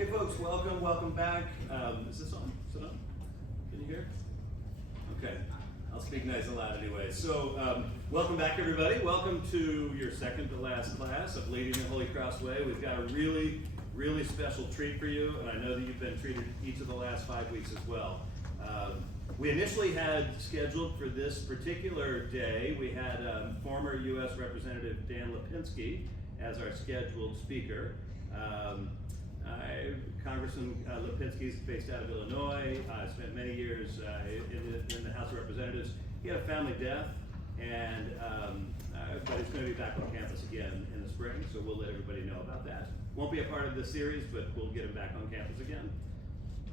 Okay, folks, welcome back. Is this on? Is it on? Can you hear? Okay, I'll speak nice and loud anyway. So, welcome back, everybody. Welcome to your second to last class of Leading the Holy Cross Way. We've got a really special treat for you, and I know that you've been treated each of the last 5 weeks as well. We initially had scheduled for this particular day, we had former U.S. Representative Dan Lipinski as our scheduled speaker. Congressman Lipinski is based out of Illinois, spent many years in the House of Representatives. He had a family death, and but he's going to be back on campus again in the spring, so we'll let everybody know about that. Won't be a part of this series, but we'll get him back on campus again.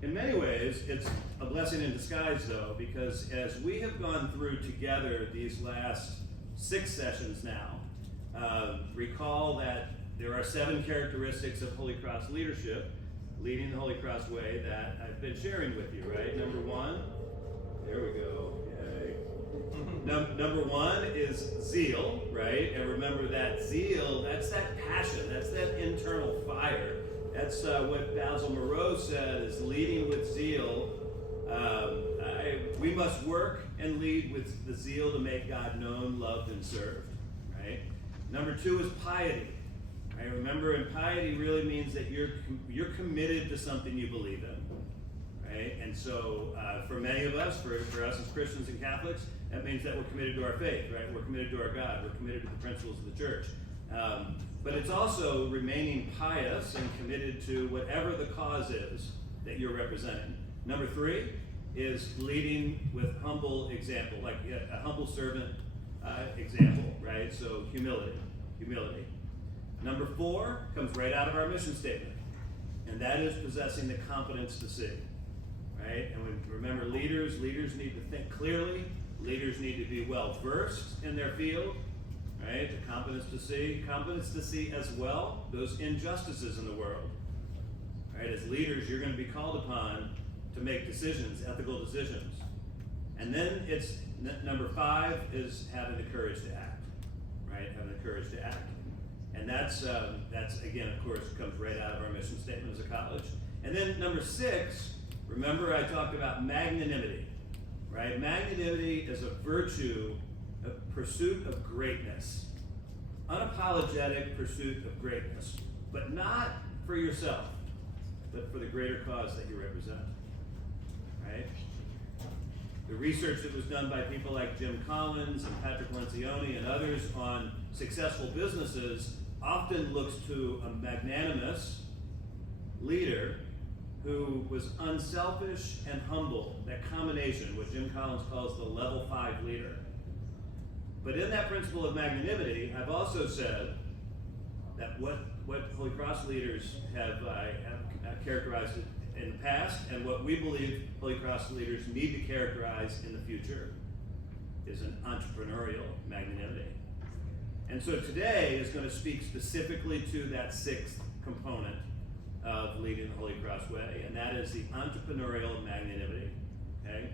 In many ways, it's a blessing in disguise, though, because as we have gone through together these last 6 sessions now, recall that there are 7 characteristics of Holy Cross leadership, leading the Holy Cross way, that I've been sharing with you, right? Number 1, there we go, yay. Number 1 is zeal, right? And remember that zeal, that's that passion, that's that internal fire. That's what Basil Moreau said is leading with zeal. We must work and lead with the zeal to make God known, loved, and served, right? Number 2 is piety. Right? Remember, and piety really means that you're committed to something you believe in, right? And so, for many of us, for us as Christians and Catholics, that means that we're committed to our faith, right? We're committed to our God. We're committed to the principles of the church. But it's also remaining pious and committed to whatever the cause is that you're representing. Number 3 is leading with humble example, like a humble servant example, right? So humility. Number 4 comes right out of our mission statement, and that is possessing the confidence to see, right? And we remember leaders need to think clearly, leaders need to be well versed in their field, right? The confidence to see as well those injustices in the world, right? As leaders, you're going to be called upon to make decisions, ethical decisions. And then it's number 5 is having the courage to act, right? Having the courage to act. And that's again, of course, comes right out of our mission statement as a college. And then number 6, remember I talked about magnanimity, right? Magnanimity is a virtue, a pursuit of greatness, unapologetic pursuit of greatness, but not for yourself, but for the greater cause that you represent, right? The research that was done by people like Jim Collins and Patrick Lencioni and others on successful businesses often looks to a magnanimous leader who was unselfish and humble, that combination, what Jim Collins calls the level 5 leader. But in that principle of magnanimity, I've also said that what Holy Cross leaders have characterized in the past, and what we believe Holy Cross leaders need to characterize in the future, is an entrepreneurial magnanimity. And so today is going to speak specifically to that 6th component of leading the Holy Cross way, and that is the entrepreneurial magnanimity, okay?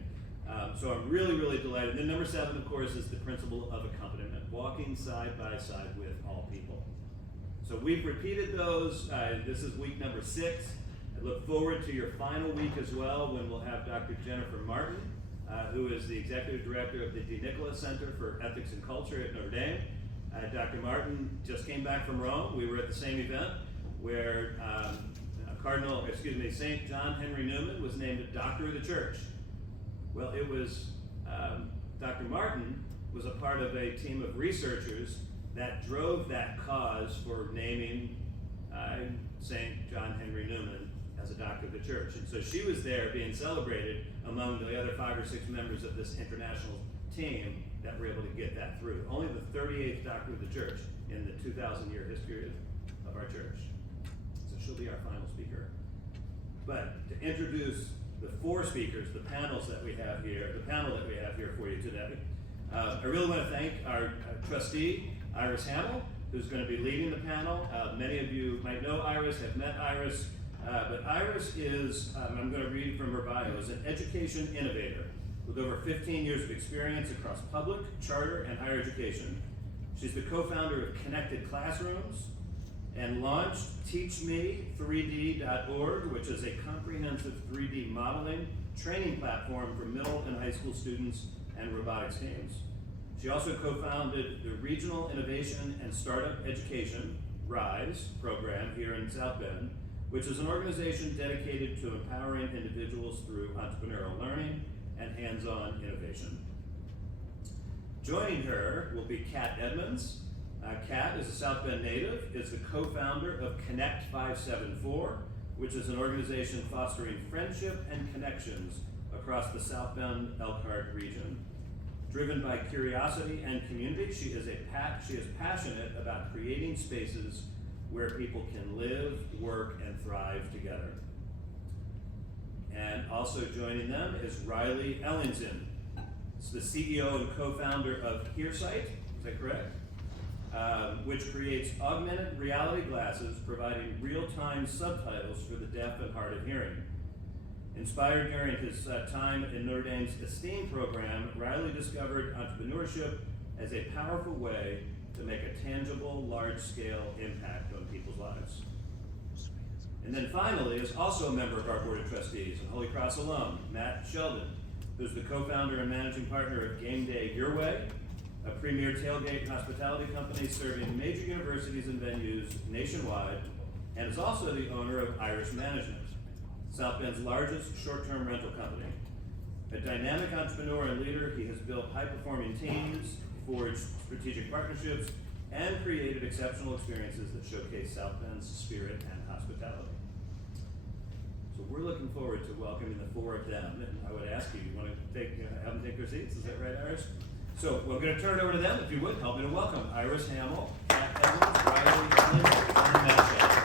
So I'm really delighted. And then number 7, of course, is the principle of accompaniment, walking side by side with all people. So we've repeated those. This is week number 6. I look forward to your final week as well, when we'll have Dr. Jennifer Martin, who is the Executive Director of the De Nicola Center for Ethics and Culture at Notre Dame. Dr. Martin just came back from Rome. We were at the same event where St. John Henry Newman was named a Doctor of the Church. Well, it was, Dr. Martin was a part of a team of researchers that drove that cause for naming St. John Henry Newman as a Doctor of the Church. And so she was there being celebrated among the other 5 or 6 members of this international team that were able to get that through. Only the 38th Doctor of the Church in the 2,000-year history of our church. So she'll be our final speaker. But to introduce the 4 speakers, the panel that we have here for you today, I really want to thank our trustee, Iris Hammel, who's going to be leading the panel. Many of you might know Iris, have met Iris, but Iris is, I'm going to read from her bio, is an education innovator with over 15 years of experience across public, charter, and higher education. She's the co-founder of Connected Classrooms, and launched teachme3d.org, which is a comprehensive 3D modeling training platform for middle and high school students and robotics teams. She also co-founded the Regional Innovation and Startup Education, RISE, program here in South Bend, which is an organization dedicated to empowering individuals through entrepreneurial learning and hands-on innovation. Joining her will be Cat Edmonds. Cat is a South Bend native, is the co-founder of Connect 574, which is an organization fostering friendship and connections across the South Bend Elkhart region. Driven by curiosity and community, she is passionate about creating spaces where people can live, work, and thrive together. And also joining them is Riley Ellingsen. It's the CEO and co-founder of heARsight, is that correct? Which creates augmented reality glasses providing real-time subtitles for the deaf and hard of hearing. Inspired during his time in Notre Dame's ESTEAM program, Riley discovered entrepreneurship as a powerful way to make a tangible, large-scale impact on people's lives. And then finally, is also a member of our Board of Trustees and Holy Cross alum, Matt Sheldon, who's the co-founder and managing partner of GameDay Your Way, a premier tailgate hospitality company serving major universities and venues nationwide, and is also the owner of Iris Management, South Bend's largest short-term rental company. A dynamic entrepreneur and leader, he has built high-performing teams, forged strategic partnerships, and created exceptional experiences that showcase South Bend's spirit and hospitality. So we're looking forward to welcoming the four of them, and I would ask you want to have them take their seats? Is that right, Iris? So we're going to turn it over to them, if you would. Help me to welcome Iris Hammel, Cat Edmonds, Riley Ellingsen, and Matt Sheldon.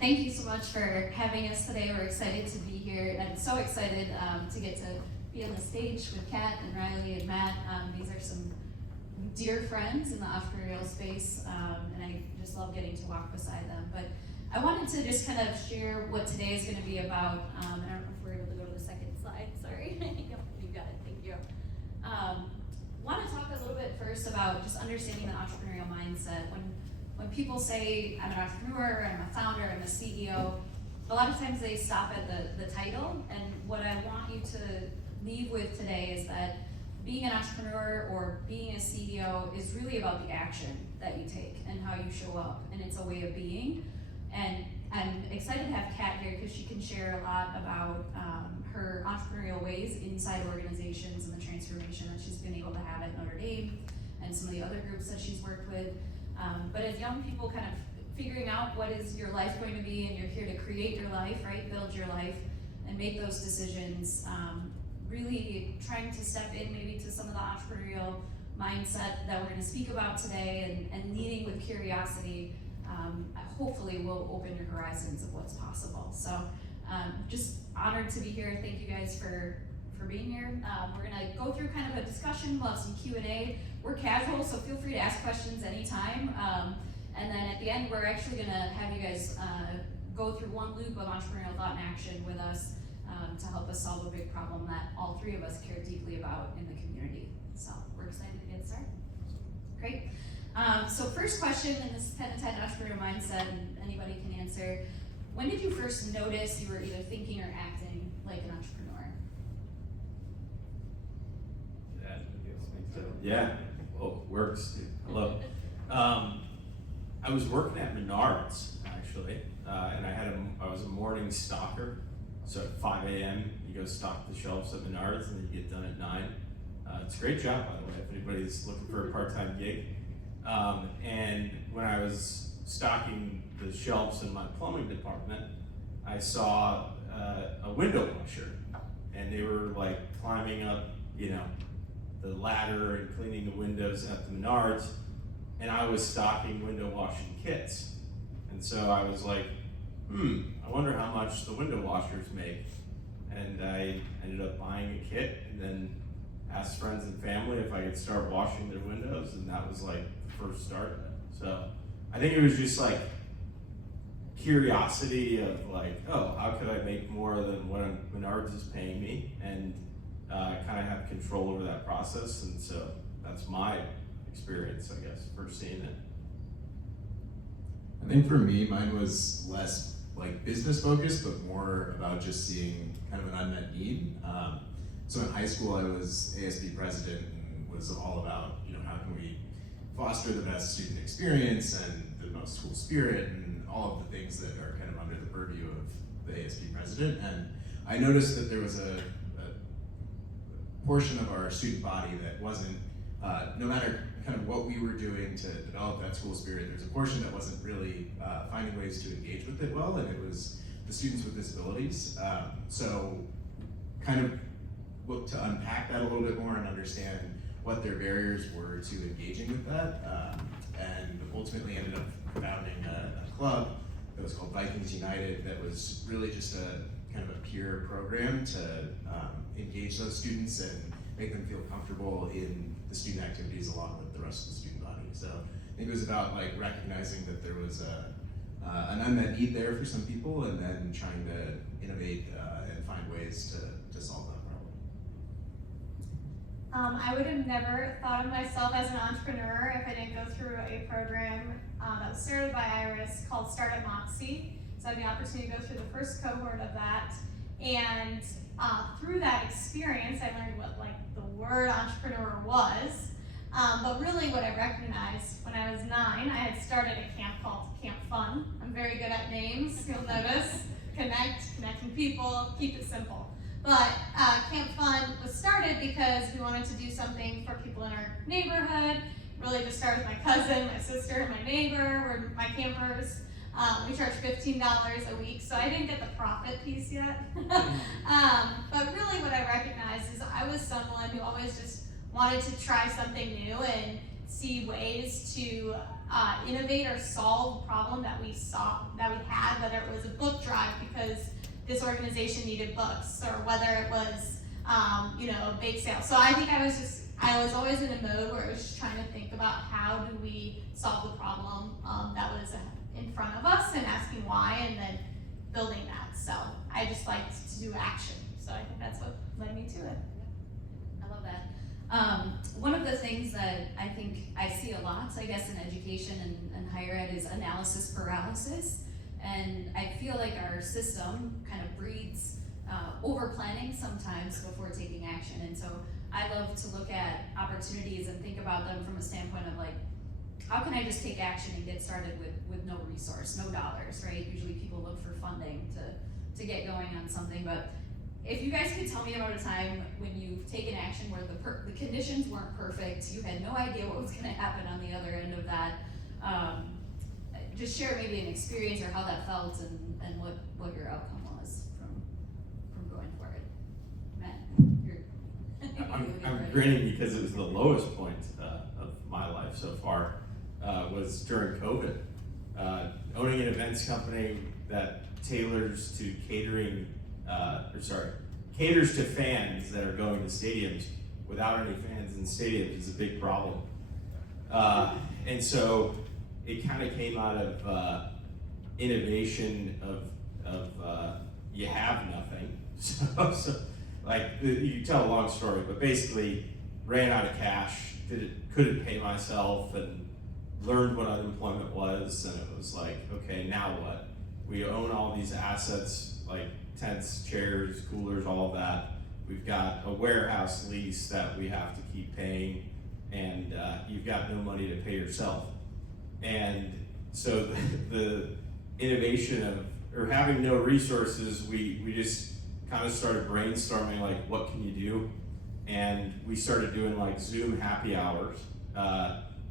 Thank you so much for having us today. We're excited to be here, and so excited to get to be on the stage with Kat and Riley and Matt. These are some dear friends in the entrepreneurial space, and I just love getting to walk beside them. But I wanted to just kind of share what today is going to be about. I don't know if we're able to go to the second slide. Sorry. You got it. Thank you. Want to talk a little bit first about just understanding the entrepreneurial mindset. When people say, I'm an entrepreneur, I'm a founder, I'm a CEO, a lot of times they stop at the title, and what I want you to leave with today is that being an entrepreneur or being a CEO is really about the action that you take and how you show up, and it's a way of being. And I'm excited to have Kat here because she can share a lot about her entrepreneurial ways inside organizations and the transformation that she's been able to have at Notre Dame and some of the other groups that she's worked with. But as young people kind of figuring out what is your life going to be, and you're here to create your life, right? Build your life and make those decisions. Really trying to step in maybe to some of the entrepreneurial mindset that we're going to speak about today, and leading with curiosity, hopefully will open your horizons of what's possible. So just honored to be here. Thank you guys for being here. We're going to go through kind of a discussion. We'll have some Q&A. We're casual, so feel free to ask questions anytime. And then at the end, we're actually going to have you guys go through one loop of entrepreneurial thought and action with us to help us solve a big problem that all three of us care deeply about in the community. So we're excited to get started. Great. So first question, and this is kind of tied to entrepreneurial mindset, and anybody can answer. When did you first notice you were either thinking or acting like an entrepreneur? Yeah, well, works. Hello. I was working at Menards actually, and I was a morning stalker. So at 5 a.m. you go stock the shelves at Menards, and then you get done at 9. It's a great job, by the way, if anybody's looking for a part-time gig. And when I was stocking the shelves in my plumbing department, I saw a window washer, and they were like climbing up, the ladder and cleaning the windows at the Menards, and I was stocking window washing kits. And so I was like, I wonder how much the window washers make. And I ended up buying a kit, and then asked friends and family if I could start washing their windows, and that was like the first start of it. So I think it was just like curiosity of like, oh, how could I make more than what Menards is paying me? And kind of have control over that process, and so that's my experience, I guess, for seeing it. I think for me, mine was less like business focused, but more about just seeing kind of an unmet need. So in high school, I was ASB president and was all about, how can we foster the best student experience and the most school spirit and all of the things that are kind of under the purview of the ASB president. And I noticed that there was a portion of our student body that wasn't, no matter kind of what we were doing to develop that school spirit, there's a portion that wasn't really finding ways to engage with it well, and it was the students with disabilities. So kind of look to unpack that a little bit more and understand what their barriers were to engaging with that, and ultimately ended up founding a club that was called Vikings United that was really just a kind of a peer program to engage those students and make them feel comfortable in the student activities along with the rest of the student body. So I think it was about like recognizing that there was an unmet need there for some people, and then trying to innovate and find ways to solve that problem. I would have never thought of myself as an entrepreneur if I didn't go through a program that was started by Iris called Start at Moxie. So I had the opportunity to go through the first cohort of that, and through that experience, I learned what the word entrepreneur was. But really what I recognized when I was 9, I had started a camp called Camp Fun. I'm very good at names, you'll notice. Connecting people, keep it simple. But Camp Fun was started because we wanted to do something for people in our neighborhood. Really just started with my cousin, my sister, my neighbor, we're my campers. We charge $15 a week, so I didn't get the profit piece yet. But really what I recognized is I was someone who always just wanted to try something new and see ways to innovate or solve a problem that we had, whether it was a book drive because this organization needed books, or whether it was a bake sale. So I think I was always in a mode where I was just trying to think about how do we solve the problem that was in front of us, and asking why, and then building that. So I just liked to do action. So I think that's what led me to it. I love that. One of the things that I think I see a lot, I guess, in education and higher ed is analysis paralysis. And I feel like our system kind of breeds over planning sometimes before taking action. And so I love to look at opportunities and think about them from a standpoint of how can I just take action and get started with no resource, no dollars, right? Usually people look for funding to get going on something, but if you guys could tell me about a time when you've taken action where the conditions weren't perfect, you had no idea what was gonna happen on the other end of that, just share maybe an experience or how that felt and what your outcome was from going for it. Matt, I'm grinning because it was the lowest point of my life so far. Was during COVID. Owning an events company that caters to fans that are going to stadiums without any fans in stadiums is a big problem. And so it kind of came out of innovation of you have nothing. So you can tell a long story, but basically ran out of cash, couldn't pay myself, and learned what unemployment was, and it was like, okay, now what? We own all these assets, like tents, chairs, coolers, all of that. We've got a warehouse lease that we have to keep paying, and you've got no money to pay yourself. And so the innovation or having no resources, we just kind of started brainstorming, what can you do? And we started doing Zoom happy hours,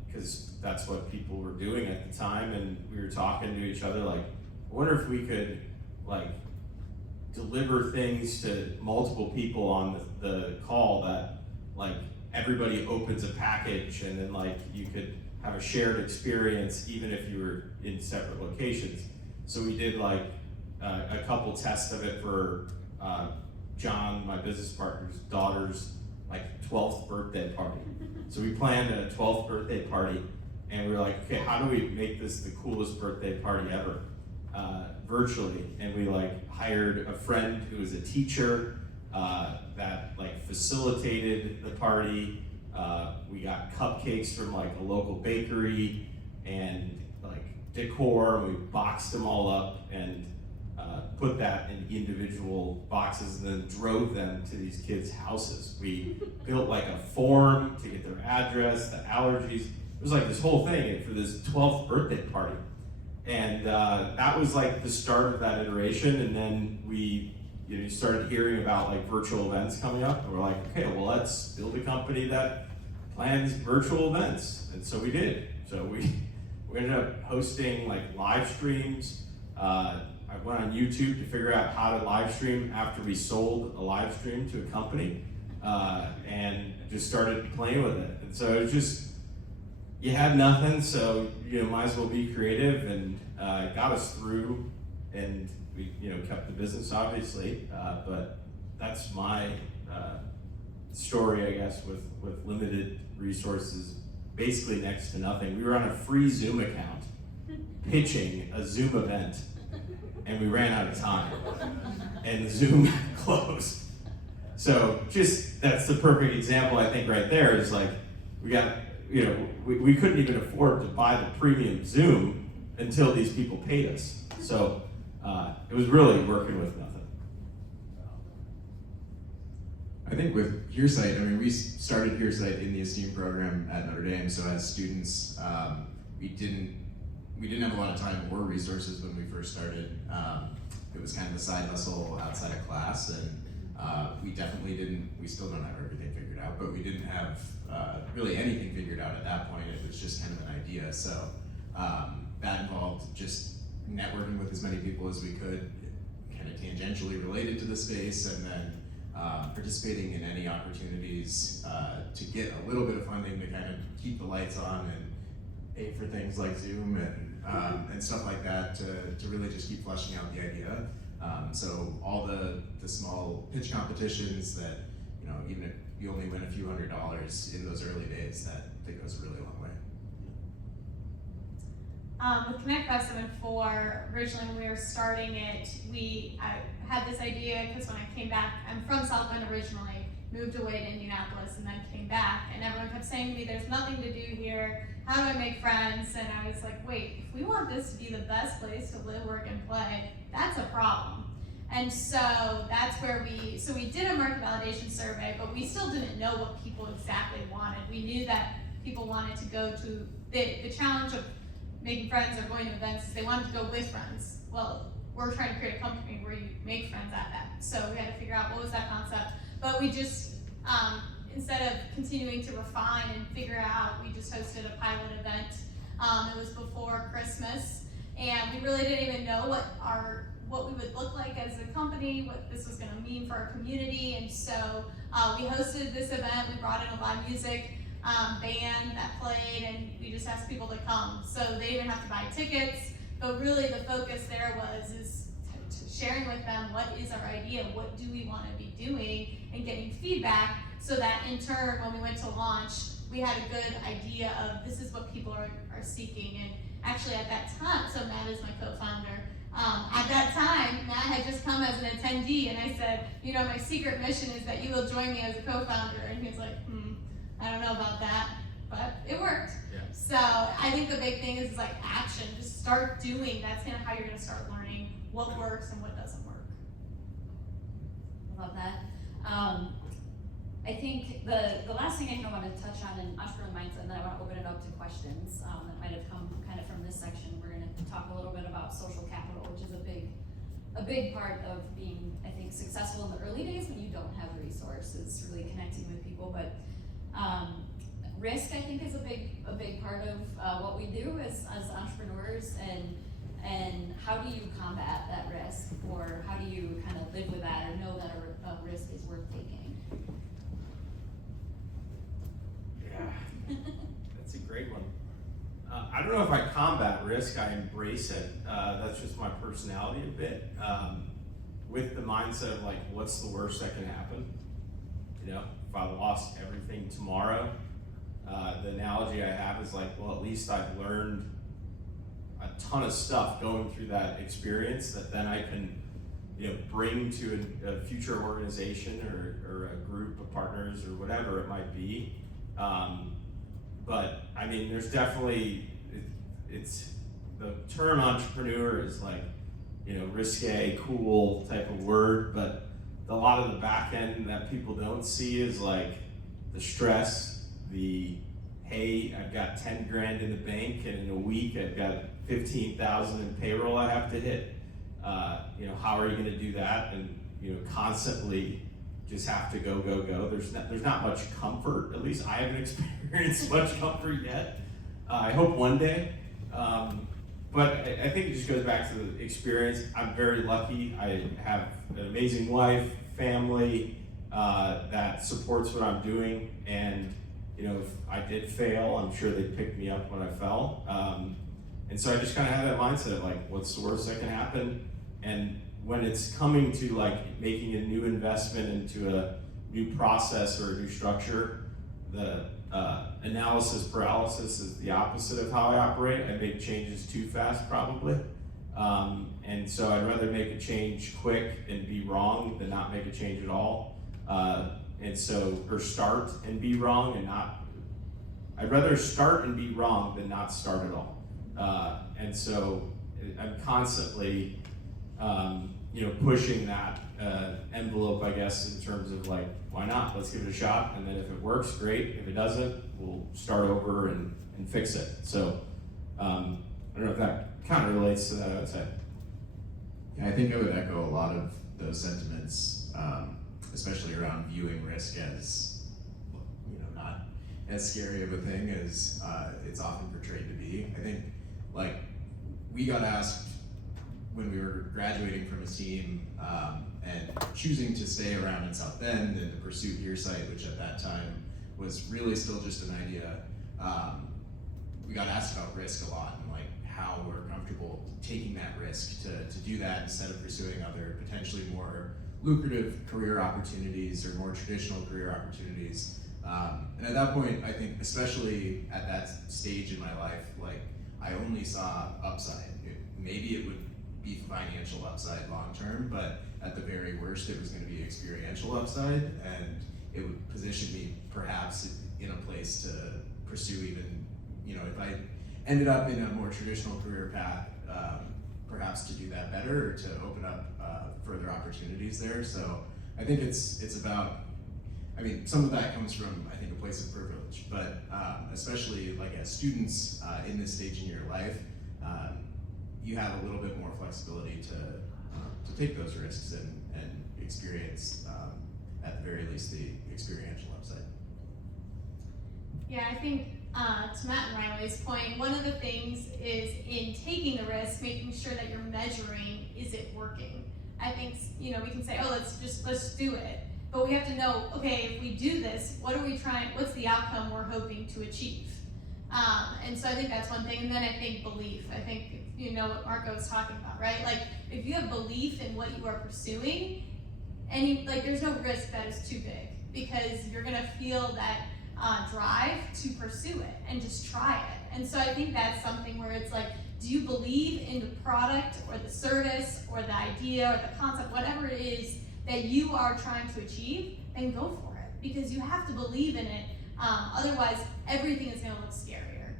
because that's what people were doing at the time, and we were talking to each other I wonder if we could deliver things to multiple people on the call that everybody opens a package, and then you could have a shared experience even if you were in separate locations. So we did a couple tests of it for John, my business partner's daughter's 12th birthday party. So we planned a 12th birthday party, and we were like, okay, how do we make this the coolest birthday party ever? Virtually. And we hired a friend who was a teacher, that like facilitated the party. We got cupcakes from like a local bakery and like decor, and we boxed them all up and put that in individual boxes and then drove them to these kids' houses. We built like a form to get their address, the allergies. It was like this whole thing for this 12th birthday party. And that was like the start of that iteration. And then we started hearing about like virtual events coming up. And we're like, okay, well, let's build a company that plans virtual events. And so we did. So we ended up hosting like live streams. I went on YouTube to figure out how to live stream after we sold a live stream to a company, and just started playing with it. And so it was just, you had nothing, so might as well be creative, and it got us through, and we kept the business obviously, but that's my story, I guess, with limited resources, basically next to nothing. We were on a free Zoom account pitching a Zoom event, and we ran out of time, and Zoom closed. So that's the perfect example, I think, right there, is like, we got, we couldn't even afford to buy the premium Zoom until these people paid us. So it was really working with nothing. I think with heARsight, we started heARsight in the Esteem program at Notre Dame, so as students, we didn't have a lot of time or resources when we first started. It was kind of a side hustle outside of class, and we still don't have everything figured out, but we didn't have really anything figured out at that point. It was just kind of an idea. So that involved just networking with as many people as we could, kind of tangentially related to the space, and then participating in any opportunities to get a little bit of funding to kind of keep the lights on and pay for things like Zoom and stuff like that to really just keep fleshing out the idea. So all the small pitch competitions that, even if you only win a few $100s in those early days, that goes a really long way. With Connect Fest 4, originally when we were starting it, I had this idea because when I came back, I'm from South Bend originally, moved away to Indianapolis, and then came back, and everyone kept saying to me, there's nothing to do here, how do I make friends? And I was like, wait, if we want this to be the best place to live, work, and play, that's a problem. And so that's where we did a market validation survey, but we still didn't know what people exactly wanted. We knew that people wanted to go to, the challenge of making friends or going to events is they wanted to go with friends. Well, we're trying to create a company where you make friends at that. So we had to figure out what was that concept. But we just, instead of continuing to refine and figure out, we just hosted a pilot event. It was before Christmas, and we really didn't even know what we would look like as a company, what this was gonna mean for our community. And so we hosted this event, we brought in a live music band that played, and we just asked people to come. So they didn't have to buy tickets, but really the focus there is sharing with them what is our idea, what do we want to be doing, and getting feedback, so that in turn, when we went to launch, we had a good idea of this is what people are seeking. And actually at that time, so Matt is my co-founder, at that time, Matt had just come as an attendee, and I said, my secret mission is that you will join me as a co-founder, and he was like, I don't know about that, but it worked. Yeah. So I think the big thing is like action. Just start doing. That's kind of how you're going to start learning what works and what doesn't work. Love that. I think the last thing I want to touch on in entrepreneurial mindset, and then I want to open it up to questions that might have come kind of from this section. We're going to talk a little bit about social capital, which is a big part of being, I think, successful in the early days when you don't have resources, really connecting with people. But risk, I think, is a big part of what we do as entrepreneurs, and how do you combat that risk, or how do you kind of live with that, or know that a risk is worth taking? Yeah, that's a great one. I don't know if I combat risk, I embrace it. That's just my personality a bit. With the mindset of like, what's the worst that can happen? If I lost everything tomorrow, the analogy I have is like, well, at least I've learned a ton of stuff going through that experience that then I can, bring to a future organization or a group of partners or whatever it might be. But I mean, there's definitely, it's the term entrepreneur is like, risque, cool type of word, but a lot of the back end that people don't see is like the stress, hey, I've got 10 grand in the bank and in a week I've got 15,000 in payroll I have to hit. How are you gonna do that? And constantly just have to go. There's not much comfort, at least I haven't experienced much comfort yet. I hope one day. But I think it just goes back to the experience. I'm very lucky. I have an amazing wife, family that supports what I'm doing. And if I did fail, I'm sure they'd pick me up when I fell. And so I just kind of have that mindset of like, what's the worst that can happen? And when it's coming to like making a new investment into a new process or a new structure, the analysis paralysis is the opposite of how I operate. I make changes too fast, probably. And so I'd rather make a change quick and be wrong than not make a change at all. Or start and be wrong and not. I'd rather start and be wrong than not start at all. And so I'm constantly, pushing that envelope, I guess, in terms of like, why not? Let's give it a shot. And then if it works, great. If it doesn't, we'll start over and fix it. So I don't know if that kind of relates to that, I would say. Yeah, I think I would echo a lot of those sentiments, especially around viewing risk as, not as scary of a thing as it's often portrayed to be. I think, like, we got asked when we were graduating from a team and choosing to stay around in South Bend and to pursue heARsight, which at that time was really still just an idea. We got asked about risk a lot and like how we're comfortable taking that risk to do that instead of pursuing other potentially more lucrative career opportunities or more traditional career opportunities. And at that point, I think, especially at that stage in my life, like I only saw upside. Maybe it would be financial upside long term, but at the very worst, it was going to be experiential upside, and it would position me perhaps in a place to pursue even, if I ended up in a more traditional career path, perhaps to do that better or to open up further opportunities there. So I think it's about, some of that comes from, I think, a place of privilege, but especially like as students in this stage in your life, you have a little bit more flexibility to take those risks and experience, at the very least, the experiential upside. Yeah, I think to Matt and Riley's point, one of the things is in taking the risk, making sure that you're measuring, is it working? I think, we can say, let's do it. But we have to know, okay, if we do this, what's the outcome we're hoping to achieve? And so I think that's one thing. And then I think belief. I think you know what Marco was talking about, right? Like if you have belief in what you are pursuing, there's no risk that is too big because you're gonna feel that drive to pursue it and just try it. And so I think that's something where it's like, do you believe in the product or the service or the idea or the concept, whatever it is that you are trying to achieve, then go for it because you have to believe in it. Otherwise, everything is going to look scarier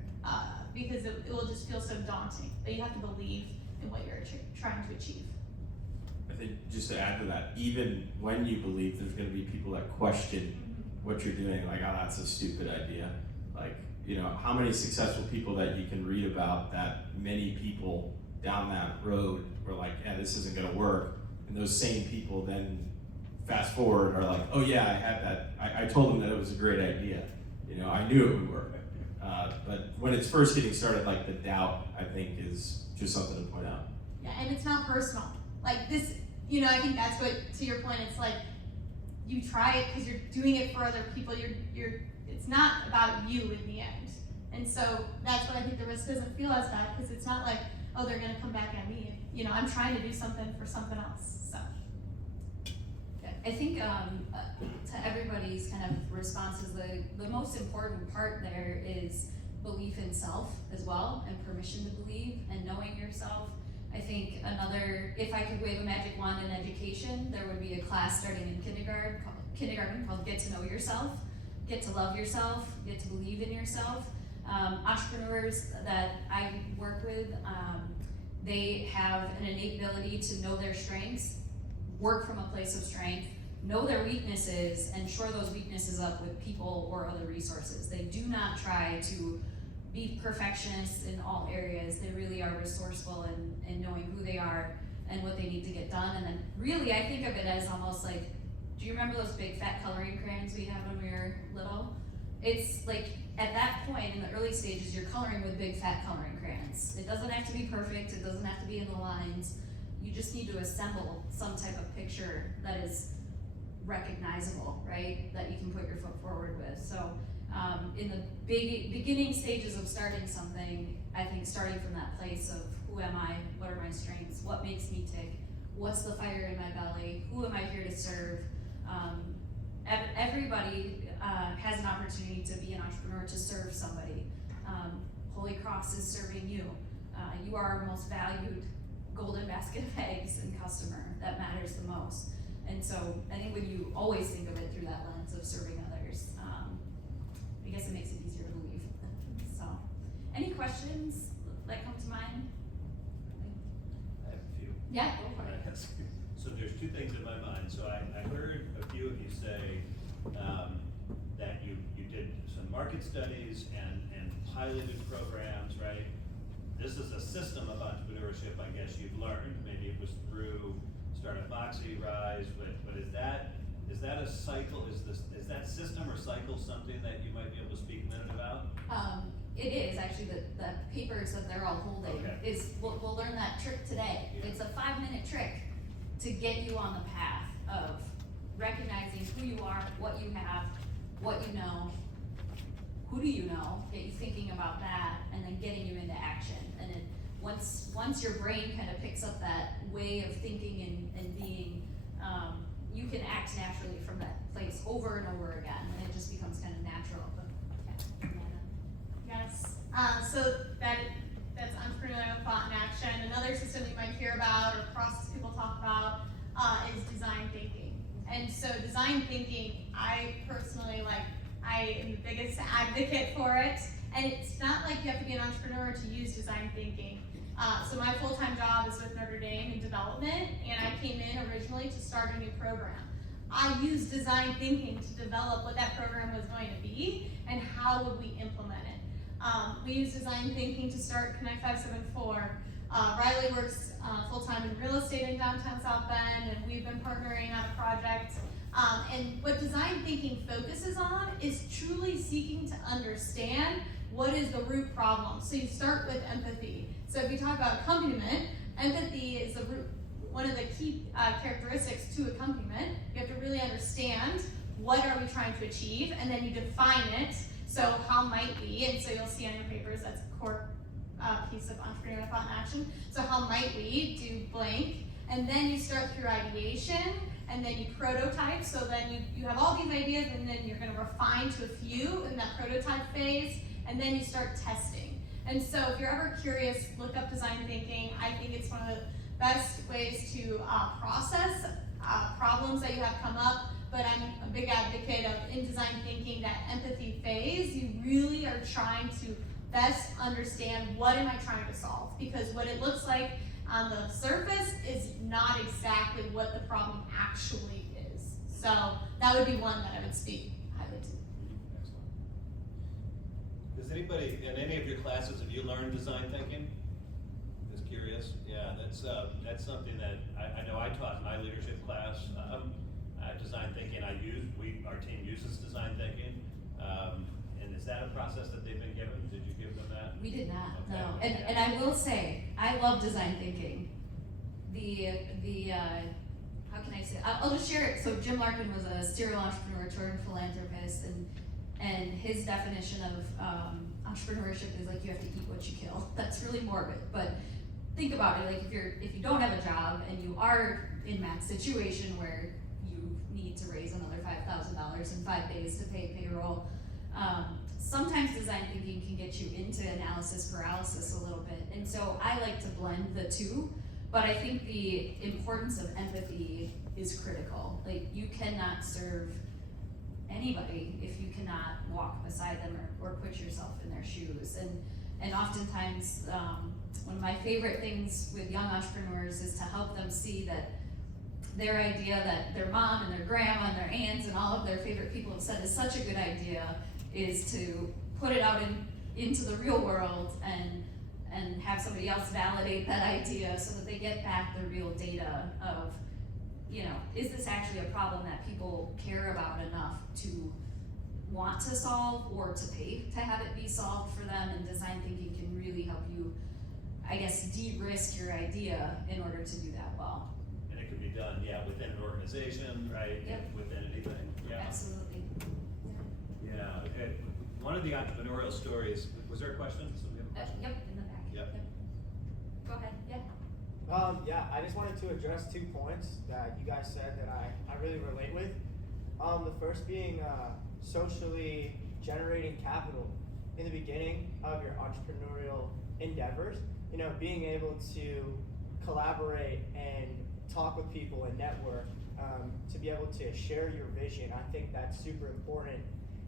because it will just feel so daunting. But you have to believe in what you're trying to achieve. I think just to add to that, even when you believe, there's going to be people that question what you're doing, like, oh, that's a stupid idea. Like, how many successful people that you can read about that many people down that road were like, yeah, this isn't going to work. And those same people then fast forward are like, oh yeah, I had that. I told them that it was a great idea. I knew it would work. But when it's first getting started, like the doubt, I think is just something to point out. Yeah, and it's not personal. Like this, I think that's what, to your point, it's like you try it because you're doing it for other people. It's not about you in the end. And so that's what I think the risk doesn't feel as bad because it's not like, oh, they're going to come back at me. I'm trying to do something for something else. So. I think to everybody's kind of responses, the most important part there is belief in self as well, and permission to believe, and knowing yourself, I think another, if I could wave a magic wand in education, there would be a class starting in kindergarten called Get to Know Yourself, Get to Love Yourself, Get to Believe in Yourself. Entrepreneurs that I work with, they have an innate ability to know their strengths, work from a place of strength, know their weaknesses, and shore those weaknesses up with people or other resources. They do not try to be perfectionists in all areas. They really are resourceful in knowing who they are and what they need to get done. And then really, I think of it as almost like, do you remember those big fat coloring crayons we had when we were little? It's like, at that point in the early stages, you're coloring with big fat coloring crayons. It doesn't have to be perfect, it doesn't have to be in the lines. You just need to assemble some type of picture that is recognizable, right? That you can put your foot forward with. So in the beginning stages of starting something, I think starting from that place of who am I, what are my strengths, what makes me tick, what's the fire in my belly, who am I here to serve? Everybody has an opportunity to be an entrepreneur, to serve somebody. Holy Cross is serving you. You are our most valued golden basket of eggs and customer that matters the most. And so I think when you always think of it through that lens of serving others, I guess it makes it easier to believe. So, any questions that come to mind? I have a few. Yeah, go for it. So there's two things in my mind. So I heard a few of you say that you did some market studies and piloted programs, right? This is a system of entrepreneurship, I guess you've learned. Maybe it was through Startup Moxie, Rise, but is that a cycle? Is that system or cycle something that you might be able to speak a minute about? It is actually the papers that they're all holding. Okay. Is we'll learn that trick today. Yeah. It's a 5-minute trick to get you on the path of recognizing who you are, what you have, what you know, who do you know, get you thinking about that, and then getting you into action. And it, once your brain kind of picks up that way of thinking and being, you can act naturally from that place over and over again, and it just becomes kind of natural. But, yeah. Yes. So that's entrepreneurial thought in action. Another system you might hear about or process people talk about is design thinking. And so design thinking, I personally I am the biggest advocate for it. And it's not like you have to be an entrepreneur to use design thinking. So my full-time job is with Notre Dame in development, and I came in originally to start a new program. I used design thinking to develop what that program was going to be and how would we implement it. We use design thinking to start Connect 574. Riley works full-time in real estate in downtown South Bend, and we've been partnering on a project. And what design thinking focuses on is truly seeking to understand what is the root problem. So you start with empathy. So if you talk about accompaniment, empathy is the root, one of the key characteristics to accompaniment. You have to really understand what are we trying to achieve, and then you define it. So how might we, and so you'll see on your papers, that's a core piece of entrepreneurial thought and action. So how might we do blank, and then you start through ideation, and then you prototype. So then you have all these ideas, and then you're going to refine to a few in that prototype phase, and then you start testing. And so if you're ever curious, look up design thinking. I think it's one of the best ways to process problems that you have come up, but I'm a big advocate of, in design thinking, that empathy phase, you really are trying to best understand what am I trying to solve, because what it looks like on the surface is not exactly what the problem actually is. So that would be one that I would speak highly to. Excellent. Does anybody, in any of your classes, have you learned design thinking? Just curious. Yeah, that's something that I know I taught in my leadership class. Design thinking, our team uses design thinking. And is that a process that they've been given? Did you give them that? We did not, Okay. no. And I will say, I love design thinking. How can I say it? I'll just share it. So Jim Larkin was a serial entrepreneur turned philanthropist, and his definition of entrepreneurship is like you have to eat what you kill. That's really morbid, but think about it. Like if you don't have a job and you are in Matt's situation where you need to raise another $5,000 in 5 days to pay payroll, sometimes design thinking can get you into analysis paralysis a little bit. And so I like to blend the two, but I think the importance of empathy is critical. Like, you cannot serve anybody if you cannot walk beside them or put yourself in their shoes. And oftentimes, one of my favorite things with young entrepreneurs is to help them see that their idea that their mom and their grandma and their aunts and all of their favorite people have said is such a good idea is to put it out into the real world and have somebody else validate that idea so that they get back the real data of, you know, is this actually a problem that people care about enough to want to solve or to pay to have it be solved for them? And design thinking can really help you, I guess, de-risk your idea in order to do that well. And it can be done, yeah, within an organization, right? Yep. Within anything, yeah. Absolutely. Yeah, one of the entrepreneurial stories, was there a question? Somebody have a question? Yep, in the back. Yep. Go ahead, yeah. Yeah, I just wanted to address 2 points that you guys said that I really relate with. The first being socially generating capital in the beginning of your entrepreneurial endeavors. You know, being able to collaborate and talk with people and network, to be able to share your vision. I think that's super important.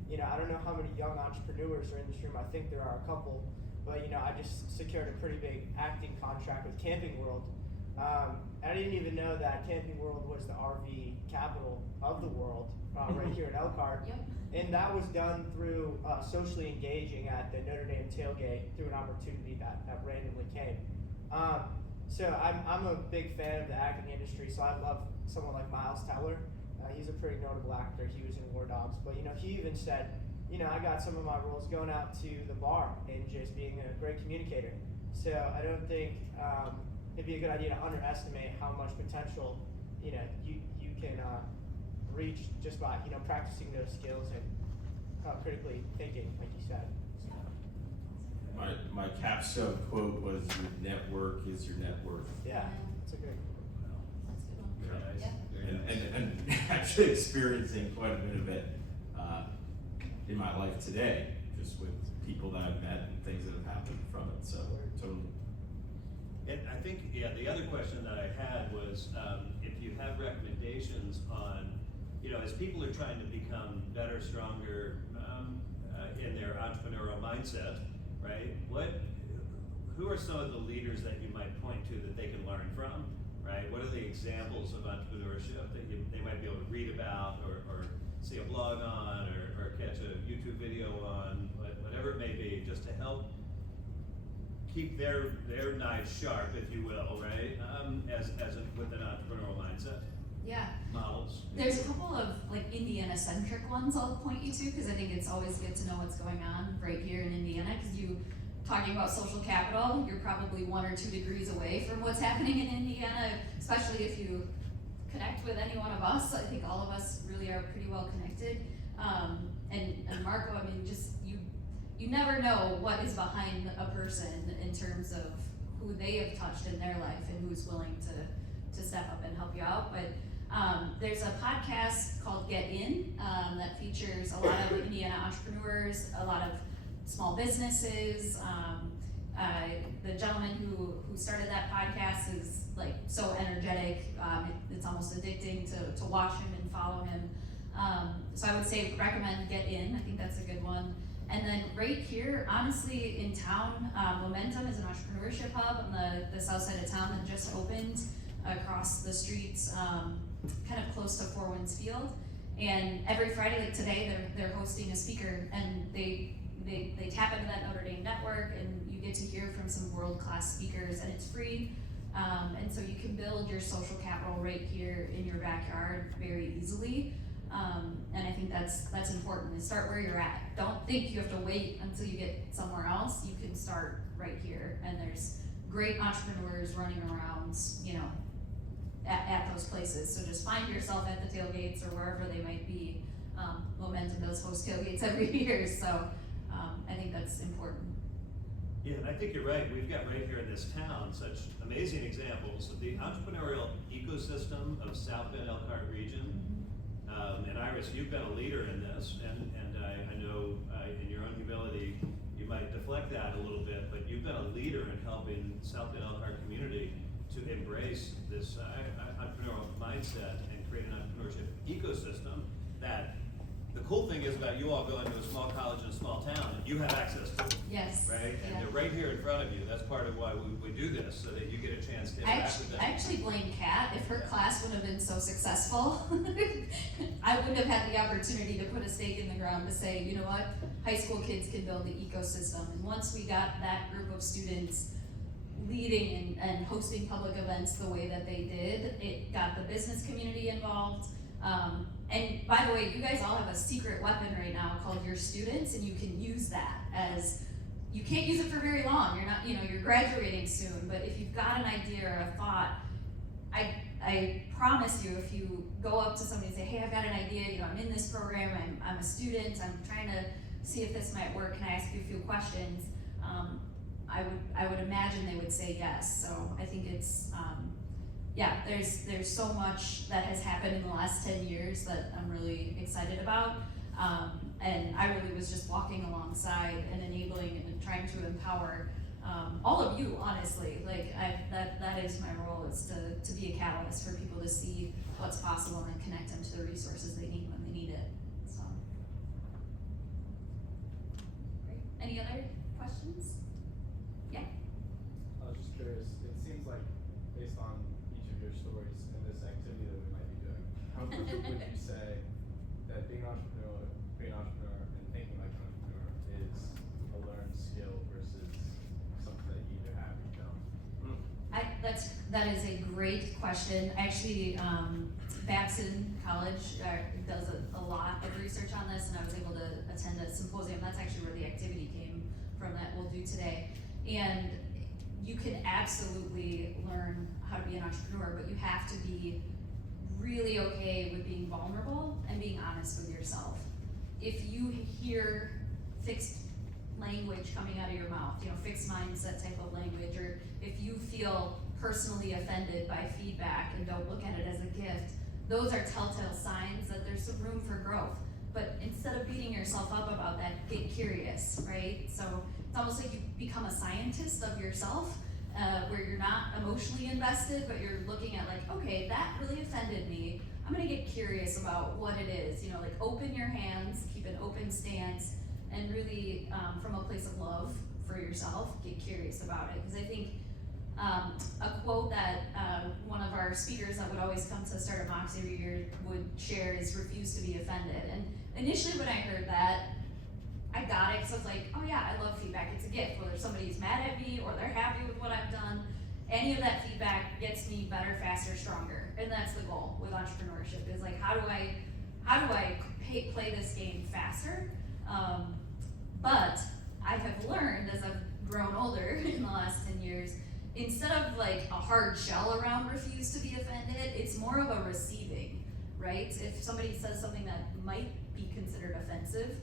You know, I don't know how many young entrepreneurs are in this room. I think there are a couple, but you know, I just secured a pretty big acting contract with Camping World. I didn't even know that Camping World was the RV capital of the world, right here in Elkhart. Yep. And that was done through socially engaging at the Notre Dame tailgate through an opportunity that randomly came. So I'm a big fan of the acting industry, so I love someone like Miles Teller. He's a pretty notable actor. He was in War Dogs, but you know, he even said, you know, I got some of my roles going out to the bar and just being a great communicator. So I don't think it'd be a good idea to underestimate how much potential, you know, you can reach just by, you know, practicing those skills and critically thinking, like you said. My capstone quote was, "Your network is your net worth." Yeah, that's a good. That's a good one. Very nice. Yeah. Very nice. And actually experiencing quite a bit of it in my life today, just with people that I've met and things that have happened from it. So totally. And I think, yeah, the other question that I had was, if you have recommendations on, you know, as people are trying to become better, stronger in their entrepreneurial mindset, right? Who are some of the leaders that you might point to that they can learn from, right? What are the examples of entrepreneurship that they might be able to read about or see a blog on or catch a YouTube video on, whatever it may be, just to help keep their knives sharp, if you will, right? With an entrepreneurial mindset. Yeah. Models. There's a couple of like Indiana-centric ones I'll point you to, because I think it's always good to know what's going on right here in Indiana, because you talking about social capital, you're probably 1 or 2 degrees away from what's happening in Indiana, especially if you connect with any one of us. I think all of us really are pretty well connected. And Marco, I mean, just you never know what is behind a person in terms of who they have touched in their life and who's willing to step up and help you out. But there's a podcast called Get In that features a lot of Indiana entrepreneurs, a lot of small businesses. The gentleman who started that podcast is like so energetic. It's almost addicting to watch him and follow him. So I would say recommend Get In. I think that's a good one. And then right here, honestly, in town, Momentum is an entrepreneurship hub on the south side of town that just opened across the streets, kind of close to Four Winds Field. And every Friday, like today, they're hosting a speaker, and they tap into that Notre Dame network, and you get to hear from some world-class speakers, and it's free. And so you can build your social capital right here in your backyard very easily. And I think that's important, is start where you're at. Don't think you have to wait until you get somewhere else. You can start right here, and there's great entrepreneurs running around, you know, at those places. So just find yourself at the tailgates or wherever they might be. Momentum does host tailgates every year, so I think that's important. Yeah, and I think you're right. We've got right here in this town such amazing examples of the entrepreneurial ecosystem of South Bend Elkhart region. And Iris, you've been a leader in this, and I know in your own humility, you might deflect that a little bit, but you've been a leader in helping our community to embrace this entrepreneurial mindset and create an entrepreneurship ecosystem that the cool thing is about you all going to a small college in a small town, you have access to it. Yes. Right? And Yeah. they're right here in front of you. That's part of why we do this, so that you get a chance to interact with them. I actually blame Kat. If her class would have been so successful, I wouldn't have had the opportunity to put a stake in the ground to say, you know what, high school kids can build the ecosystem. And once we got that group of students leading and hosting public events the way that they did, it got the business community involved. And by the way, you guys all have a secret weapon right now called your students, and you can use that as, you can't use it for very long. You're not, you're graduating soon, but if you've got an idea or a thought, I promise you, if you go up to somebody and say, hey, I've got an idea, I'm in this program, I'm a student, I'm trying to see if this might work, can I ask you a few questions? I would imagine they would say yes. So I think it's, there's so much that has happened in the last 10 years that I'm really excited about. And I really was just walking alongside and enabling and trying to empower all of you, honestly. Like that is my role, is to be a catalyst for people to see what's possible and connect them to the resources they need when they need it. So, great. Any other questions? Yeah. I was just curious, it seems like based on each of your stories and this activity that we might be doing, how quickly would you say that being an entrepreneur and thinking like an entrepreneur is a learned skill versus something that you either have or you don't? That is a great question. Actually, Babson College does a lot of research on this, and I was able to attend a symposium. That's actually where the activity came from that we'll do today. And you can absolutely learn how to be an entrepreneur, but you have to be really okay with being vulnerable and being honest with yourself. If you hear fixed language coming out of your mouth, fixed mindset type of language, or if you feel personally offended by feedback and don't look at it as a gift, those are telltale signs that there's some room for growth. But instead of beating yourself up about that, get curious, right? So it's almost like you become a scientist of yourself, where you're not emotionally invested, but you're looking at like, okay, that really offended me. I'm gonna get curious about what it is. Like open your hands, keep an open stance, and really from a place of love for yourself, get curious about it. Because I think a quote that one of our speakers that would always come to start at Moxie every year would share is refuse to be offended. And initially when I heard that, I got it because I was like, oh yeah, I love feedback, it's a gift. Whether somebody's mad at me or they're happy with what I've done, any of that feedback gets me better, faster, stronger. And that's the goal with entrepreneurship, is like, how do I play this game faster? But I have learned as I've grown older in the last 10 years, instead of like a hard shell around refuse to be offended, it's more of a receiving, right? If somebody says something that might be considered offensive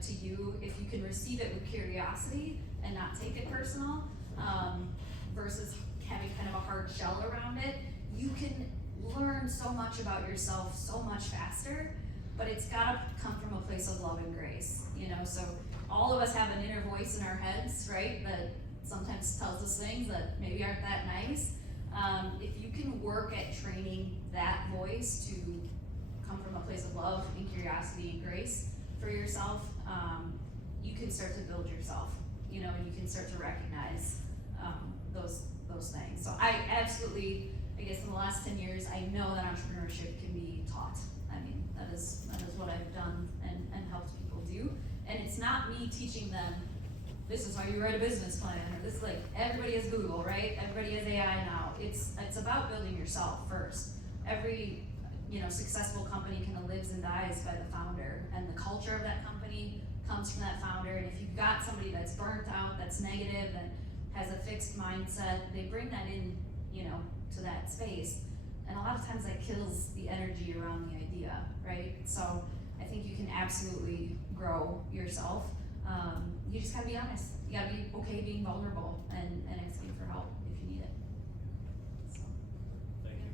to you, if you can receive it with curiosity and not take it personal, versus having kind of a hard shell around it, you can learn so much about yourself so much faster. But it's gotta come from a place of love and grace, so all of us have an inner voice in our heads, right, that sometimes tells us things that maybe aren't that nice. If you can work at training that voice to come from a place of love and curiosity and grace for yourself, you can start to build yourself, and you can start to recognize those things. So I absolutely, I guess in the last 10 years, I know that entrepreneurship can be taught. I mean, that is what I've done and helped people do. And it's not me teaching them, this is how you write a business plan, or this, like, everybody has Google, right? Everybody has AI now. It's about building yourself first. Every, successful company kind of lives and dies by the founder, and the culture of that company comes from that founder. And if you've got somebody that's burnt out, that's negative, and has a fixed mindset, they bring that in, to that space. And a lot of times that kills the energy around the idea, right? So I think you can absolutely grow yourself. You just gotta be honest. You gotta be okay being vulnerable and asking for help if you need it. So, Thank you.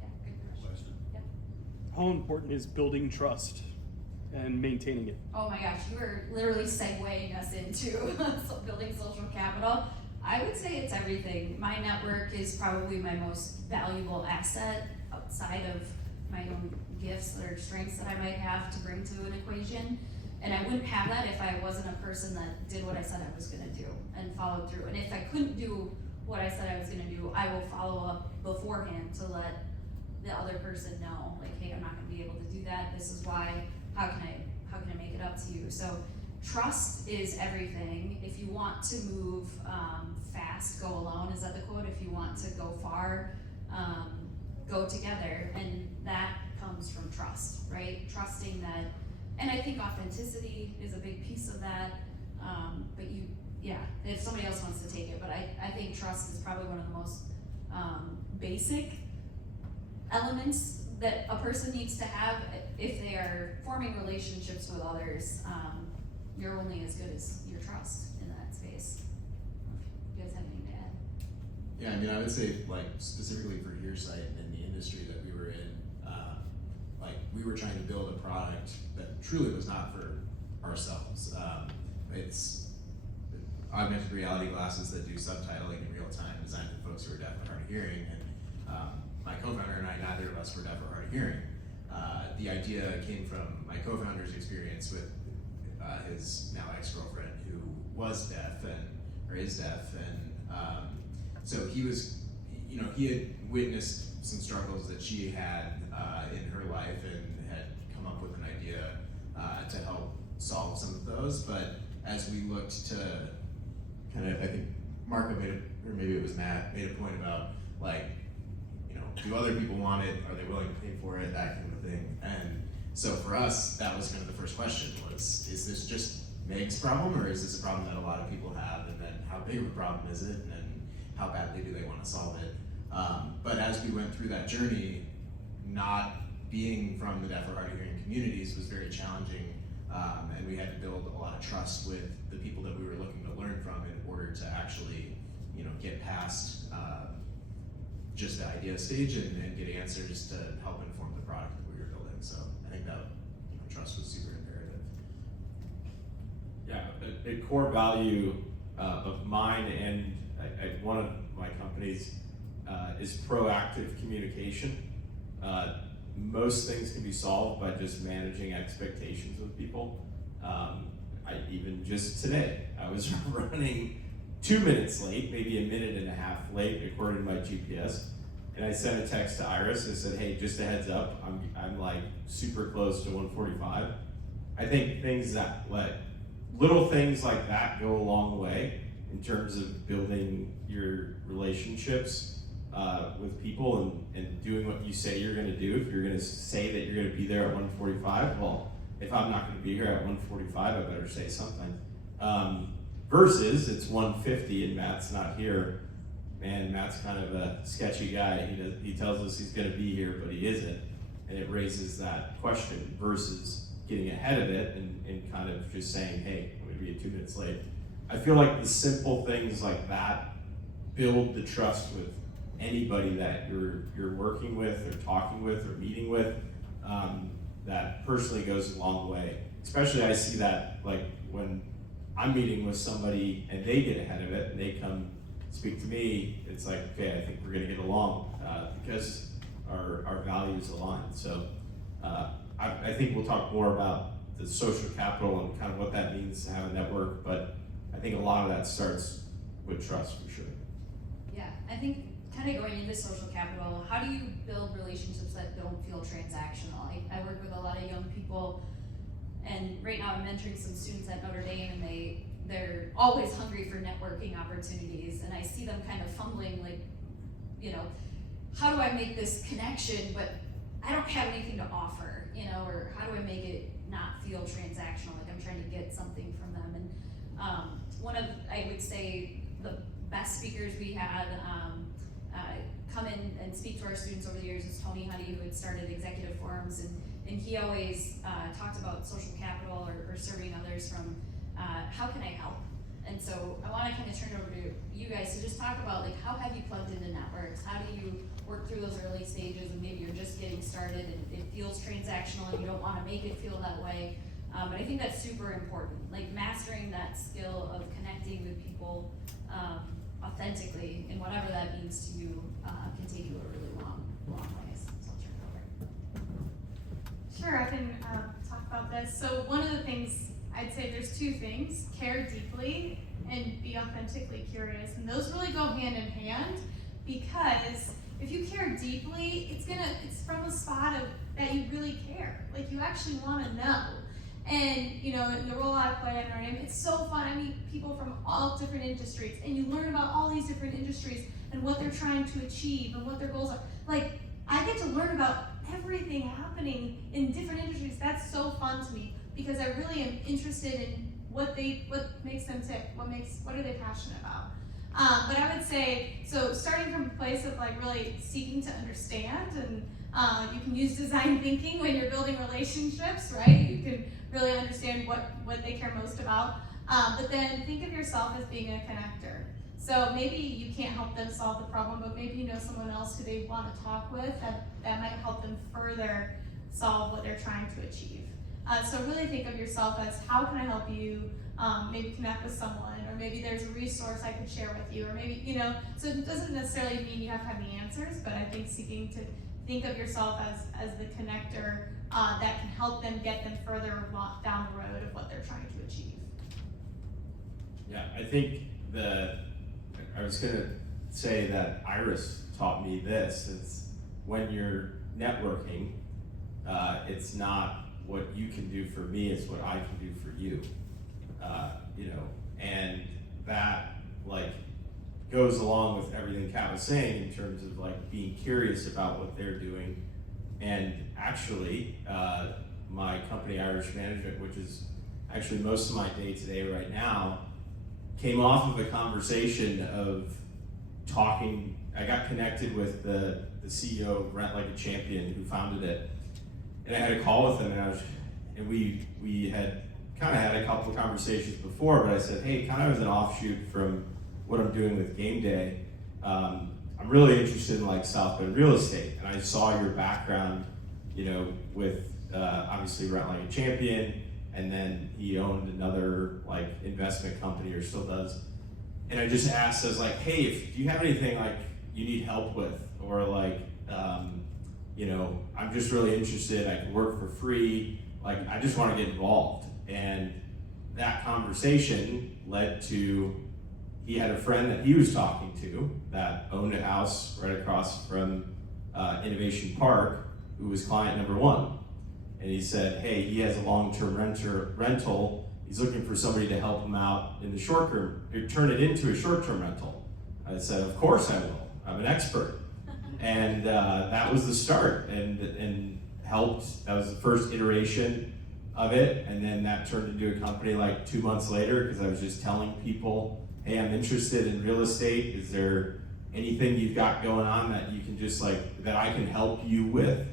yeah, good question. Question? Yeah. How important is building trust and maintaining it? Oh my gosh, you were literally segueing us into building social capital. I would say it's everything. My network is probably my most valuable asset outside of my own gifts or strengths that I might have to bring to an equation. And I wouldn't have that if I wasn't a person that did what I said I was gonna do and followed through. And if I couldn't do what I said I was gonna do, I will follow up beforehand to let the other person know, like, hey, I'm not gonna be able to do that. This is why. How can I make it up to you? So trust is everything. If you want to move fast, go alone. Is that the quote? If you want to go far, go together. And that comes from trust, right? Trusting that, and I think authenticity is a big piece of that. But if somebody else wants to take it, but I think trust is probably one of the most basic elements that a person needs to have if they are forming relationships with others. You're only as good as your trust in that space. You guys have anything to add? Yeah, I mean, I would say, like, specifically for heARsight and the industry that we were in, like, we were trying to build a product that truly was not for ourselves. It's augmented reality glasses that do subtitling in real time, designed for folks who are deaf and hard of hearing. And my co-founder and I, neither of us were deaf or hard of hearing. The idea came from my co-founder's experience with his now ex-girlfriend who was deaf or is deaf, and so he was, he had witnessed some struggles that she had in her life and had come up with an idea to help solve some of those. But as we looked to kind of, I think Marco made or maybe it was Matt, made a point about, like, do other people want it? Are they willing to pay for it? That kind of thing. And so for us, that was kind of the first question was, is this just Meg's problem, or is this a problem that a lot of people have? And then how big of a problem is it? And then how badly do they want to solve it? But as we went through that journey, not being from the deaf or hard of hearing communities was very challenging. And we had to build a lot of trust with the people that we were looking to learn from in order to actually, get past just the idea stage and get answers to help inform the product that we were building. So I think that trust was super imperative. Yeah, a core value of mine and one of my companies is proactive communication. Most things can be solved by just managing expectations with people. Even just today, I was running 2 minutes late, maybe a minute and a half late according to my GPS. And I sent a text to Iris. I said, hey, just a heads up, I'm like super close to 1:45. I think little things like that go a long way in terms of building your relationships with people and doing what you say you're gonna do. If you're gonna say that you're gonna be there at 1:45, well, if I'm not gonna be here at 1:45, I better say something. Versus it's 1:50 and Matt's not here. Man, Matt's kind of a sketchy guy. He tells us he's gonna be here, but he isn't. And it raises that question versus getting ahead of it and kind of just saying, hey, I'm gonna be 2 minutes late. I feel like the simple things like that build the trust with anybody that you're working with or talking with or meeting with. That personally goes a long way. Especially I see that like when I'm meeting with somebody and they get ahead of it and they come speak to me, it's like, okay, I think we're gonna get along because our values align. So I think we'll talk more about the social capital and kind of what that means to have a network, but I think a lot of that starts with trust for sure. Yeah, I think kind of going into social capital, how do you build relationships that don't feel transactional? I work with a lot of young people, and right now I'm mentoring some students at Notre Dame, and they're always hungry for networking opportunities, and I see them kind of fumbling, like, how do I make this connection, but I don't have anything to offer, or how do I make it not feel transactional, like I'm trying to get something from them? And one of, I would say, the best speakers we had come in and speak to our students over the years is Tony Huddy, who had started Executive Forums, and he always talked about social capital or serving others from how can I help? And so I want to kind of turn it over to you guys to just talk about like how have you plugged into networks? How do you work through those early stages, and maybe you're just getting started and it feels transactional and you don't want to make it feel that way. But I think that's super important, like mastering that skill of connecting with people authentically, and whatever that means to you can take you a really long ways. So I'll turn it over. Sure, I can talk about this. So one of the things, I'd say there's two things: care deeply and be authentically curious. And those really go hand in hand, because if you care deeply, it's from a spot of that you really care. Like you actually want to know. And you know, in the role I play at Notre Dame, it's so fun. I meet people from all different industries, and you learn about all these different industries and what they're trying to achieve and what their goals are. Like, I get to learn about everything happening in different industries. That's so fun to me, because I really am interested in what makes them tick, what are they passionate about. But I would say, so starting from a place of like really seeking to understand, and you can use design thinking when you're building relationships, right? You can really understand what they care most about. But then think of yourself as being a connector. So maybe you can't help them solve the problem, but maybe you know someone else who they want to talk with that might help them further solve what they're trying to achieve. So really think of yourself as, how can I help you maybe connect with someone, or maybe there's a resource I could share with you, or maybe, you know, so it doesn't necessarily mean you have to have the answers, but I think seeking to think of yourself as the connector that can help them get them further down the road of what they're trying to achieve. Yeah, I think I was gonna say that Iris taught me this. It's when you're networking, it's not what you can do for me, it's what I can do for you. You know, and that like goes along with everything Kat was saying in terms of like being curious about what they're doing. And actually, my company, Irish Management, which is actually most of my day-to-day right now, came off of a conversation of talking. I got connected with the CEO of Rent Like a Champion, who founded it, and I had a call with him, and we had kind of had a couple of conversations before, but I said, hey, kind of as an offshoot from what I'm doing with GameDay, I'm really interested in like South Bend real estate, and I saw your background, you know, with obviously Rent Like a Champion, and then he owned another like investment company, or still does. And I just asked, I was like, hey, do you have anything like you need help with, or like, you know, I'm just really interested, I can work for free, like I just want to get involved. And that conversation led to, he had a friend that he was talking to that owned a house right across from Innovation Park, who was client number one. And he said, hey, he has a long-term rental. He's looking for somebody to help him out in the short term, or turn it into a short-term rental. I said, of course I will. I'm an expert. And that was the start, and helped. That was the first iteration of it. And then that turned into a company like 2 months later, because I was just telling people, hey, I'm interested in real estate. Is there anything you've got going on that you can just like, that I can help you with?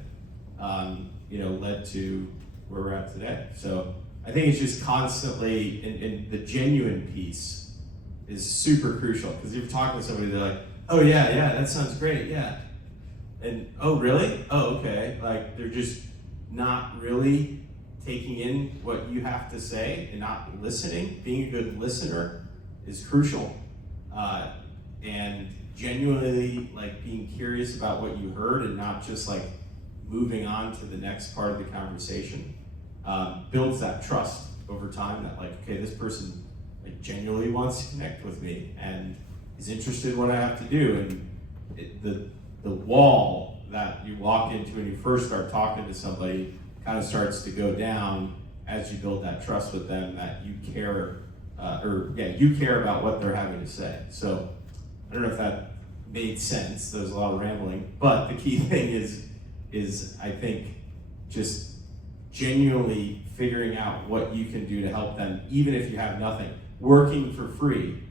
You know, led to where we're at today. So I think it's just constantly, and the genuine piece is super crucial, because if you're talking to somebody, they're like, oh yeah, that sounds great, yeah. And oh really? Oh okay. Like they're just not really taking in what you have to say and not listening. Being a good listener is crucial. And genuinely like being curious about what you heard, and not just like moving on to the next part of the conversation, builds that trust over time, that like, okay, this person like genuinely wants to connect with me and is interested in what I have to do. And the wall that you walk into when you first start talking to somebody kind of starts to go down as you build that trust with them, that you care, you care about what they're having to say. So I don't know if that made sense. There was a lot of rambling, but the key thing is I think just genuinely figuring out what you can do to help them, even if you have nothing. Working for free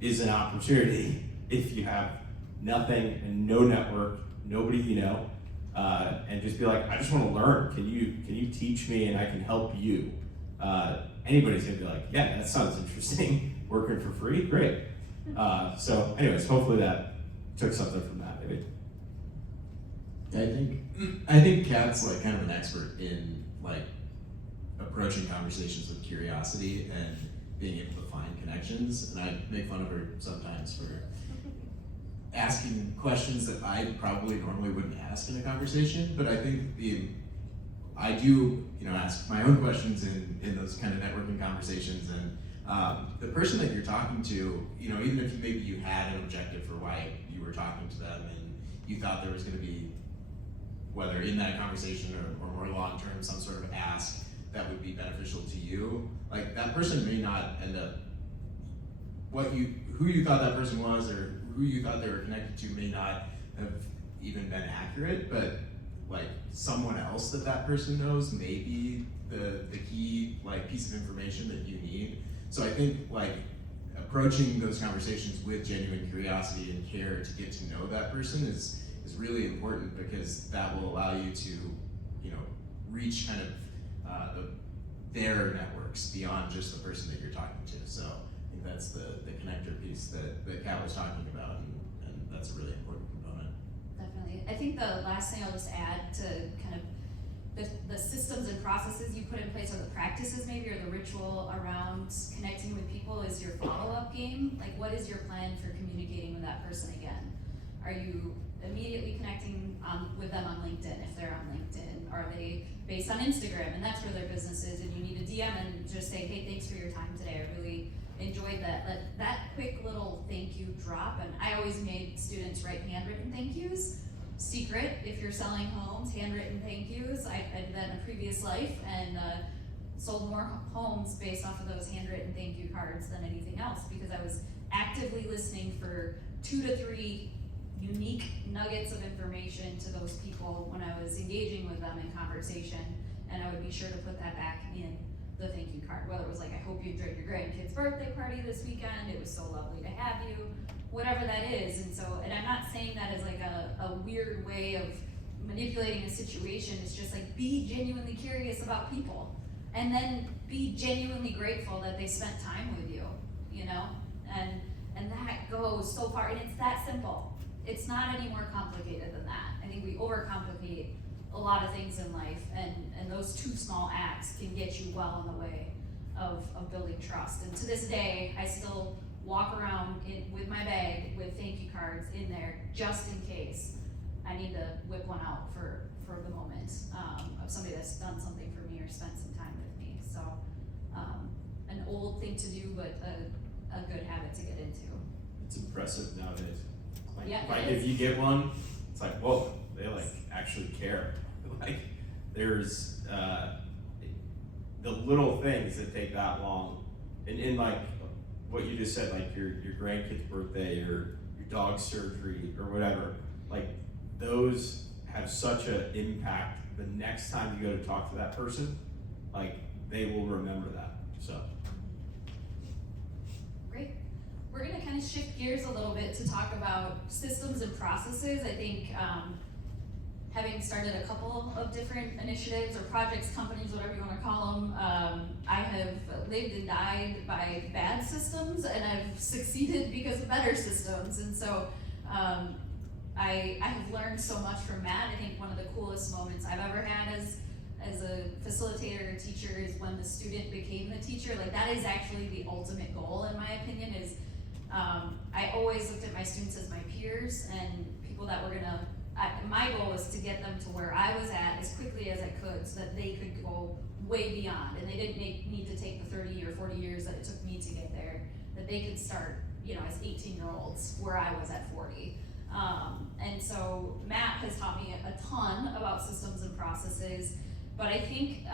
is an opportunity if you have nothing and no network, nobody you know, and just be like, I just want to learn. Can you teach me, and I can help you? Anybody's gonna be like, yeah, that sounds interesting. Working for free, great. So anyways, hopefully that took something from that, maybe. I think Kat's like kind of an expert in like approaching conversations with curiosity and being able to find connections. And I make fun of her sometimes for asking questions that I probably normally wouldn't ask in a conversation. But I think I do, ask my own questions in those kind of networking conversations. And the person that you're talking to, even if maybe you had an objective for why you were talking to them and you thought there was going to be, whether in that conversation or more long-term, some sort of ask that would be beneficial to you, like that person may not end up, who you thought that person was or who you thought they were connected to may not have even been accurate, but like someone else that person knows may be the key like piece of information that you need. So I think like approaching those conversations with genuine curiosity and care to get to know that person is really important, because that will allow you to, reach kind of their networks beyond just the person that you're talking to. So I think that's the connector piece that Kat was talking about, and that's a really important component. Definitely. I think the last thing I'll just add to kind of the systems and processes you put in place, or the practices maybe, or the ritual around connecting with people, is your follow-up game. Like, what is your plan for communicating with that person again? Are you immediately connecting with them on LinkedIn if they're on LinkedIn? Are they based on Instagram and that's where their business is, and you need a DM and just say, hey, thanks for your time today, I really enjoyed that quick little thank you drop. And I always made students write handwritten thank yous. Secret, if you're selling homes, handwritten thank yous. I did that in a previous life and sold more homes based off of those handwritten thank you cards than anything else, because I was actively listening for 2 to 3 unique nuggets of information to those people when I was engaging with them in conversation, and I would be sure to put that back in the thank you card, whether it was like, I hope you enjoyed your grandkid's birthday party this weekend, it was so lovely to have you, whatever that is. And I'm not saying that as like a weird way of manipulating a situation. It's just like, be genuinely curious about people, and then be genuinely grateful that they spent time with you, and that goes so far, and it's that simple. It's not any more complicated than that. I think we overcomplicate a lot of things in life, and those 2 small acts can get you well on the way of building trust. And to this day, I still walk around with my bag with thank you cards in there, just in case I need to whip one out for the moment of somebody that's done something for me or spent some time with me. So an old thing to do, but a good habit to get into. It's impressive nowadays. Yeah, Like it is. if you get one, it's like, whoa, they like actually care. Like there's the little things that take that long, and in like what you just said, like your grandkid's birthday or your dog's surgery or whatever, like those have such an impact. The next time you go to talk to that person, like they will remember that. So Great. We're going to kind of shift gears a little bit to talk about systems and processes. I think having started a couple of different initiatives or projects, companies, whatever you want to call them, I have lived and died by bad systems, and I've succeeded because of better systems. And so I have learned so much from Matt. I think one of the coolest moments I've ever had as a facilitator or teacher is when the student became the teacher. Like, that is actually the ultimate goal, in my opinion, is I always looked at my students as my peers and people that were gonna, my goal was to get them to where I was at as quickly as I could so that they could go way beyond, and they didn't need to take the 30 or 40 years that it took me to get there, that they could start, as 18-year-olds where I was at 40. And so Matt has taught me a ton about systems and processes, but I think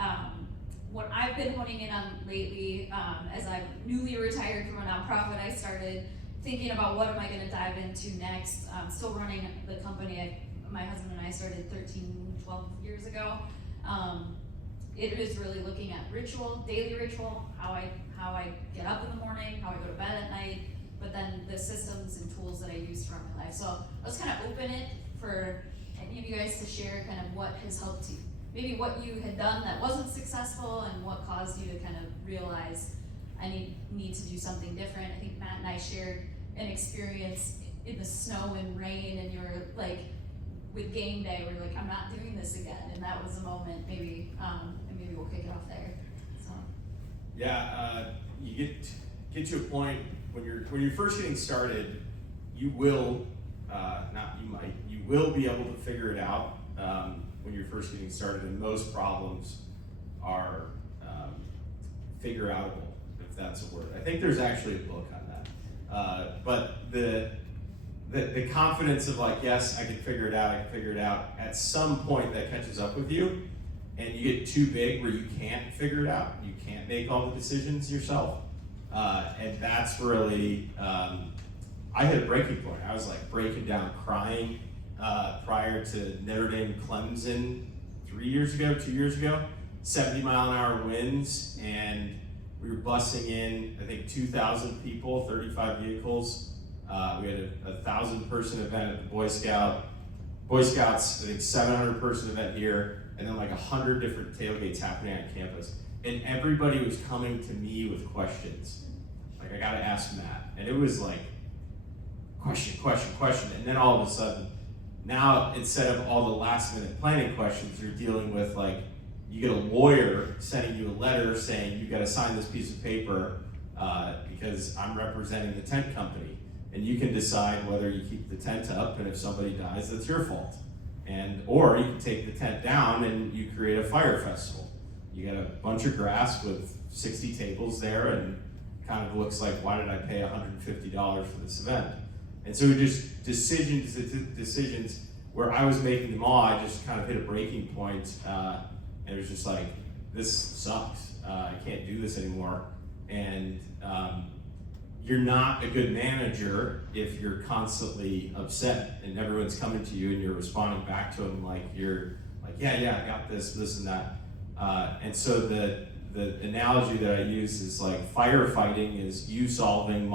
what I've been honing in on lately, as I'm newly retired from a nonprofit, I started thinking about what am I gonna dive into next. Still running the company my husband and I started 13, 12 years ago. It is really looking at ritual, daily ritual, how I get up in the morning, how I go to bed at night, but then the systems and tools that I use throughout my life. So let's kind of open it for any of you guys to share kind of what has helped you. Maybe what you had done that wasn't successful and what caused you to kind of realize I need to do something different. I think Matt and I shared an experience in the snow and rain, and you're like, with game day, we're like, I'm not doing this again, and that was a moment, maybe, and maybe we'll kick it off there, so. Yeah, you get to a point when you're first getting started, you will, you will be able to figure it out when you're first getting started, and most problems are figure outable, if that's a word. I think there's actually a book on that. But the confidence of like, yes, I can figure it out, at some point that catches up with you, and you get too big where you can't figure it out, you can't make all the decisions yourself, and that's really, I hit a breaking point. I was like breaking down, crying prior to Notre Dame Clemson 2 years ago, 70-mile-an-hour winds, and we were busing in, I think, 2,000 people, 35 vehicles. We had a 1,000-person event at the Boy Scouts, I think 700-person event here, and then like 100 different tailgates happening on campus. And everybody was coming to me with questions. Like, I gotta ask Matt. And it was like, question. And then all of a sudden, now instead of all the last minute planning questions, you're dealing with like, you get a lawyer sending you a letter saying you gotta sign this piece of paper because I'm representing the tent company. And you can decide whether you keep the tent up, and if somebody dies, that's your fault. Or you can take the tent down and you create a fire festival. You got a bunch of grass with 60 tables there, and kind of looks like, why did I pay $150 for this event? And so just decisions where I was making them all, I just kind of hit a breaking point, and it was just like, this sucks. I can't do this anymore. And you're not a good manager if you're constantly upset and everyone's coming to you and you're responding back to them like you're like, yeah, I got this and that. And so the analogy that I use is like firefighting is you solving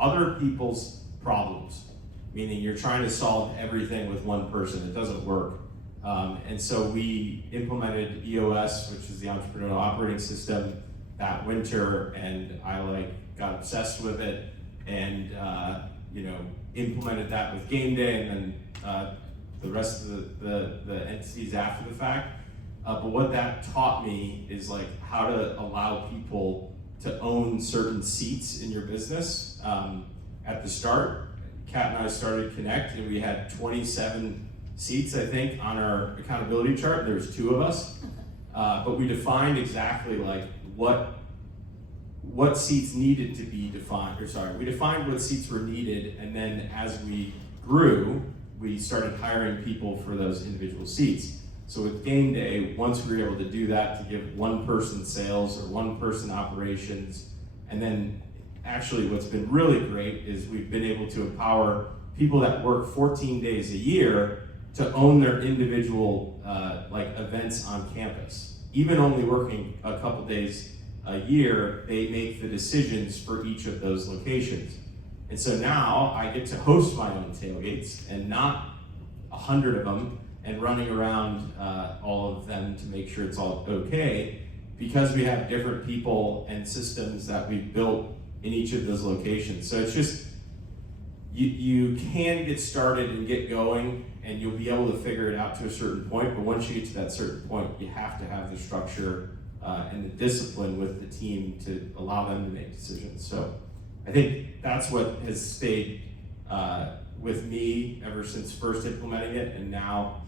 other people's problems, meaning you're trying to solve everything with one person. It doesn't work. And so we implemented EOS, which is the Entrepreneurial Operating System, that winter, and I got obsessed with it, and implemented that with GameDay, and then the rest of the entities after the fact. But what that taught me is like how to allow people to own certain seats in your business. At the start, Kat and I started Connect, and we had 27 seats, I think, on our accountability chart. There's 2 of us, but we defined exactly like what seats needed to be defined, we defined what seats were needed, and then as we grew, we started hiring people for those individual seats. So with GameDay, once we were able to do that, to give one person sales or one person operations, and then actually what's been really great is we've been able to empower people that work 14 days a year to own their individual events on campus. Even only working a couple days a year, they make the decisions for each of those locations. And so now I get to host my own tailgates, and not 100 of them, and running around all of them to make sure it's all okay, because we have different people and systems that we've built in each of those locations. So it's just, you can get started and get going, and you'll be able to figure it out to a certain point, but once you get to that certain point, you have to have the structure and the discipline with the team to allow them to make decisions. So I think that's what has stayed with me ever since first implementing it, and now,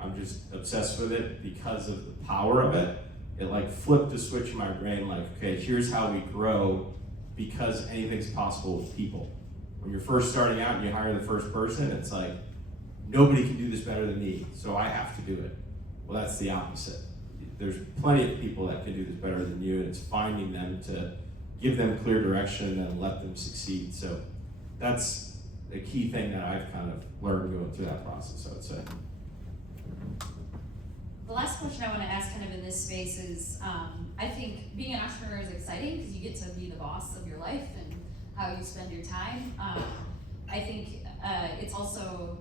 I'm just obsessed with it because of the power of it. It like flipped a switch in my brain, like, okay, here's how we grow, because anything's possible with people. When you're first starting out and you hire the first person, it's like, nobody can do this better than me, so I have to do it. Well, that's the opposite. There's plenty of people that can do this better than you, and it's finding them to give them clear direction and let them succeed. So that's the key thing that I've kind of learned going through that process, I would say. The last question I want to ask kind of in this space is, I think being an entrepreneur is exciting because you get to be the boss of your life and how you spend your time. I think it's also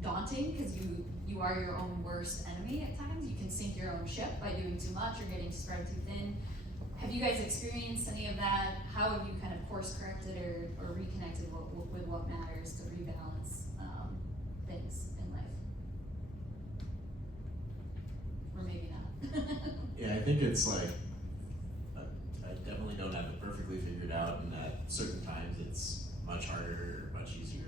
daunting because you are your own worst enemy at times. You can sink your own ship by doing too much or getting spread too thin. have you guys experienced any of that? How have you kind of course corrected or reconnected with what matters to rebalance things in life? Or maybe not. Yeah, I think it's like, I definitely don't have it perfectly figured out, and at certain times it's much harder, much easier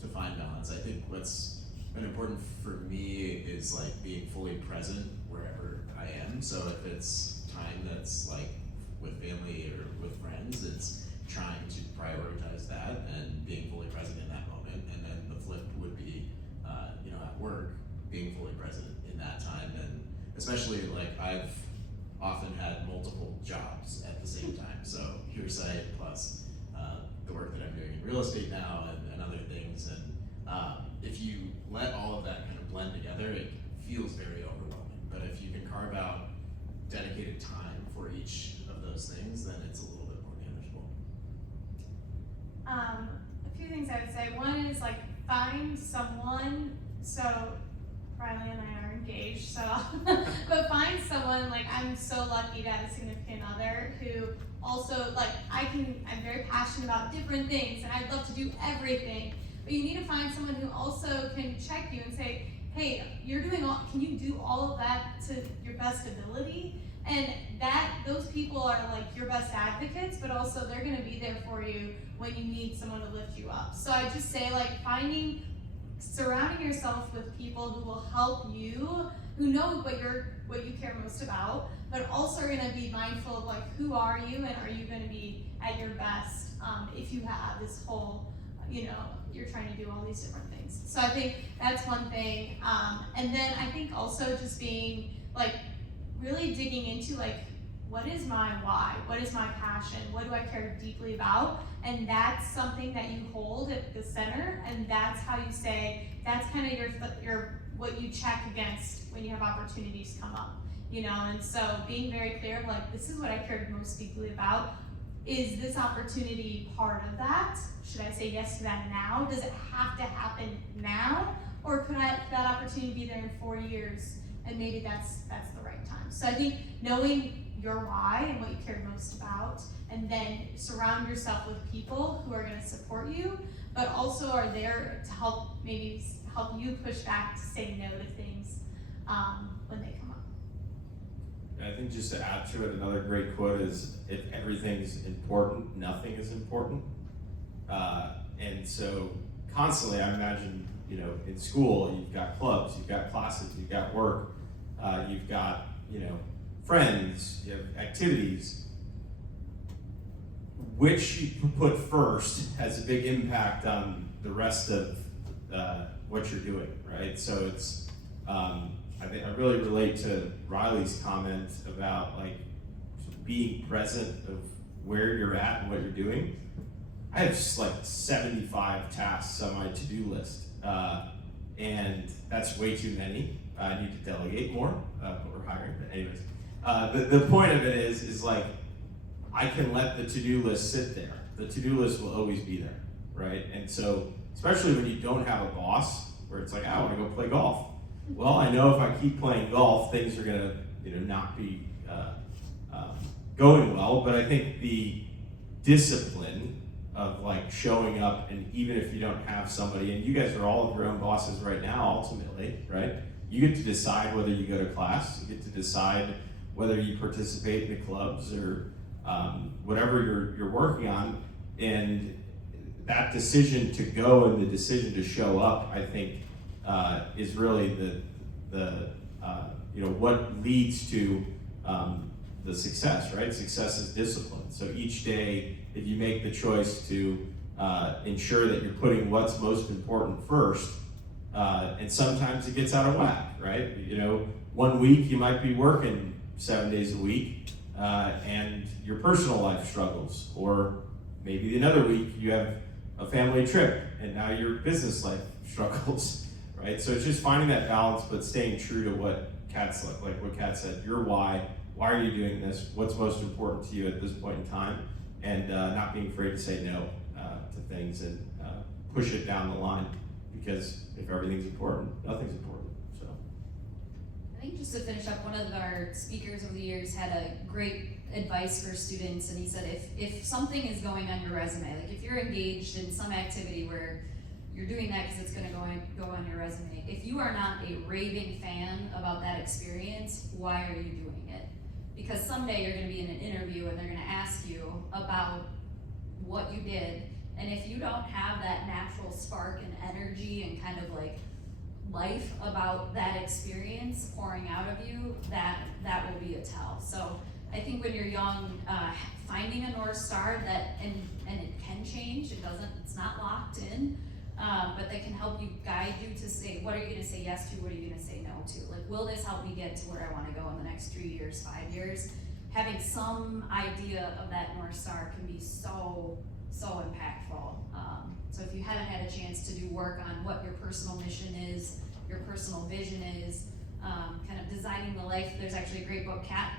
to find balance. I think what's been important for me is like being fully present wherever I am. So if it's time that's like with family or with friends, it's trying to prioritize that and being fully present in that moment. And then the flip would be, at work, being fully present in that time. And especially like I've often had multiple jobs at the same time. So heARsight plus the work that I'm doing in real estate now and other things. And if you let all of that kind of blend together, it feels very overwhelming. But if you can carve out dedicated time for each of those things, then it's a little bit more manageable. A few things I would say. One is like find someone. So Riley and I are engaged, so but find someone, like I'm so lucky to have a significant other who also I'm very passionate about different things and I'd love to do everything. But you need to find someone who also can check you and say, hey, can you do all of that to your best ability? And those people are like your best advocates, but also they're gonna be there for you when you need someone to lift you up. So I just say surrounding yourself with people who will help you, who know what you care most about, but also are gonna be mindful of like, who are you and are you gonna be at your best if you have this whole, you're trying to do all these different things. So I think that's one thing. And then I think also just being like, really digging into like, what is my why? What is my passion? What do I care deeply about? And that's something that you hold at the center, and that's how you say, that's kind of your what you check against when you have opportunities come up, and so being very clear of like, this is what I cared most deeply about. Is this opportunity part of that? Should I say yes to that now? Does it have to happen now? Or could that opportunity be there in 4 years? And maybe that's the right time. So I think knowing your why and what you care most about, and then surround yourself with people who are going to support you, but also are there to help you push back to say no to things when they come up. I think just to add to it, another great quote is, if everything's important, nothing is important. And so constantly, I imagine, in school, you've got clubs, you've got classes, you've got work, you've got, friends, you have activities. Which you put first has a big impact on the rest of what you're doing, right? So it's, I really relate to Riley's comment about like being present of where you're at and what you're doing. I have just like 75 tasks on my to-do list, and that's way too many. I need to delegate more, but we're hiring. But anyways, the point of it is like, I can let the to-do list sit there. The to-do list will always be there, right? And so, especially when you don't have a boss, where it's like, I want to go play golf. Well, I know if I keep playing golf, things are gonna, not be going well. But I think the discipline of like showing up, and even if you don't have somebody, and you guys are all of your own bosses right now, ultimately, right? You get to decide whether you go to class. You get to decide whether you participate in the clubs or whatever you're working on, and that decision to go and the decision to show up, I think, is really the what leads to the success, right? Success is discipline. So each day, if you make the choice to ensure that you're putting what's most important first, and sometimes it gets out of whack, right? One week you might be working 7 days a week, and your personal life struggles, or maybe another week you have a family trip and now your business life struggles, right? So it's just finding that balance, but staying true to what Cat's like what Cat said, your why are you doing this, what's most important to you at this point in time, and not being afraid to say no to things and push it down the line, because if everything's important, nothing's important. So I think just to finish up, one of our speakers over the years had a great advice for students, and he said if something is going on your resume, like if you're engaged in some activity where you're doing that because it's going to go on your resume, if you are not a raving fan about that experience, why are you doing it? Because someday you're going to be in an interview and they're going to ask you about what you did, and if you don't have that natural spark and energy and kind of like life about that experience pouring out of you, that will be a tell. So I think when you're young, finding a North Star that, and it can change, it's not locked in, but that can help you, guide you to say, what are you gonna say yes to, what are you gonna say no to? Like, will this help me get to where I wanna go in the next 3 years, 5 years? Having some idea of that North Star can be so impactful. So if you haven't had a chance to do work on what your personal mission is, your personal vision is, kind of designing the life, there's actually a great book Cat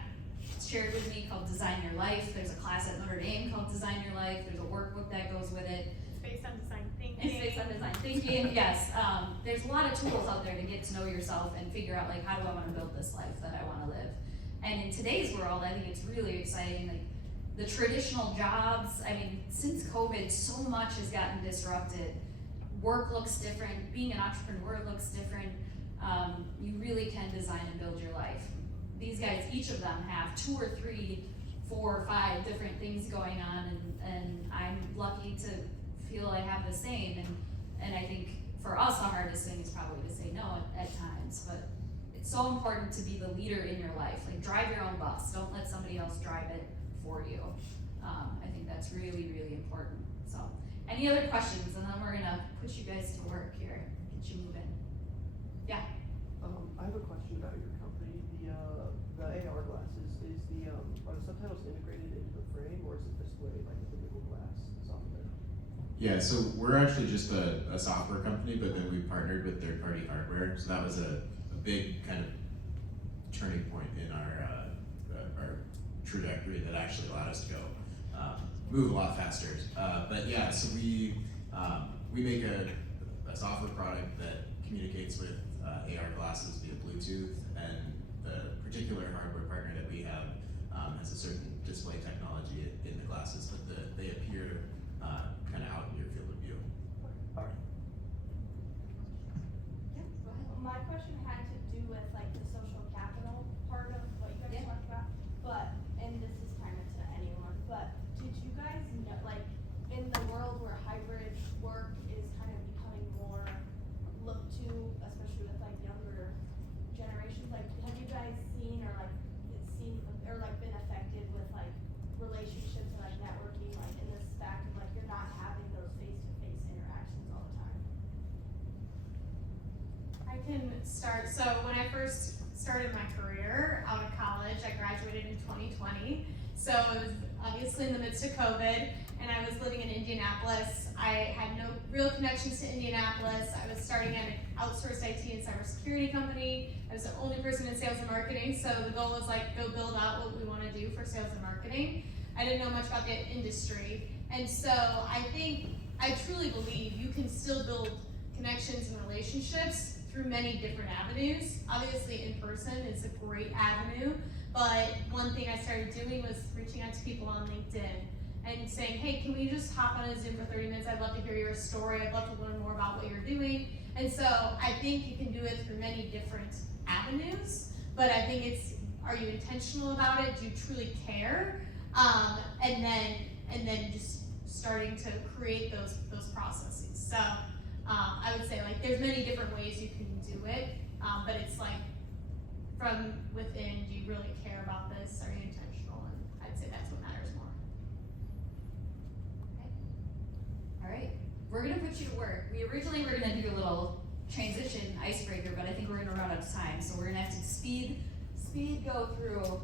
shared with me called Design Your Life. There's a class at Notre Dame called Design Your Life. There's a workbook that goes with it. It's based on design thinking. It's based on design thinking, yes. There's a lot of tools out there to get to know yourself and figure out, like, how do I want to build this life that I want to live? And in today's world, I think it's really exciting. Like, the traditional jobs, I mean, since COVID, so much has gotten disrupted. Work looks different, being an entrepreneur looks different. You really can design and build your life. These guys, each of them have 2 or 3, 4 or 5 different things going on, and I'm lucky to feel I have the same. And I think for us, the hardest thing is probably to say no at times, but it's so important to be the leader in your life. Like, drive your own bus. Don't let somebody else drive it for you. I think that's really, really important. So, any other questions? And then we're gonna put you guys to work here, get you moving. Yeah. I have a question about your company. The AR glasses, are the subtitles integrated into the frame, or is it displayed like a typical glass software? Yeah, so we're actually just a software company, but then we partnered with third-party hardware. So that was a big kind of turning point in our trajectory that actually allowed us to go move a lot faster. But yeah, so we make a software product that communicates with AR glasses via Bluetooth, and the particular hardware partner that we have has a certain display technology in the glasses, but they appear kind of out in your field of view. Alright. Yeah, go ahead. My question had to do with like the social capital part of what you guys Yeah. talked about, but, and this is kind of to anyone, but did you guys know, like, in the world where hybrid work is kind of becoming more looked to, especially with like younger generations, like, have you guys seen or like been affected with like relationships and like networking, like in this fact of like you're not having those face-to-face interactions all the time? I can start. So when I first started my career out of college, I graduated in 2020. So it was obviously in the midst of COVID, and I was living in Indianapolis. I had no real connections to Indianapolis. I was starting at an outsourced IT and cybersecurity company. I was the only person in sales and marketing, so the goal was like, go build out what we want to do for sales and marketing. I didn't know much about the industry, and so I truly believe you can still build connections and relationships through many different avenues. Obviously, in person is a great avenue, but one thing I started doing was reaching out to people on LinkedIn and saying, hey, can we just hop on a Zoom for 30 minutes? I'd love to hear your story. I'd love to learn more about what you're doing. And so I think you can do it through many different avenues, but I think it's, are you intentional about it? Do you truly care? And then just starting to create those processes. So I would say, like, there's many different ways you can do it, but it's like, from within, do you really care about this? Are you intentional? And I'd say that's what matters more. All right, we're gonna put you to work. We originally were gonna do a little transition icebreaker, but I think we're gonna run out of time, so we're gonna have to speed go through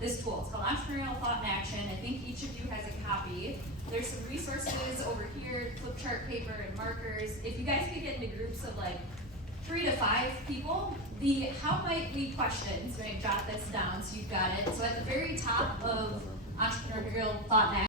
this tool. It's called Entrepreneurial Thought in Action. I think each of you has a copy. There's some resources over here, flip chart paper and markers. If you guys could get into groups of like 3 to 5 people, the how might we questions, so I jot this down so you've got it. So at the very top of Entrepreneurial Thought in Action,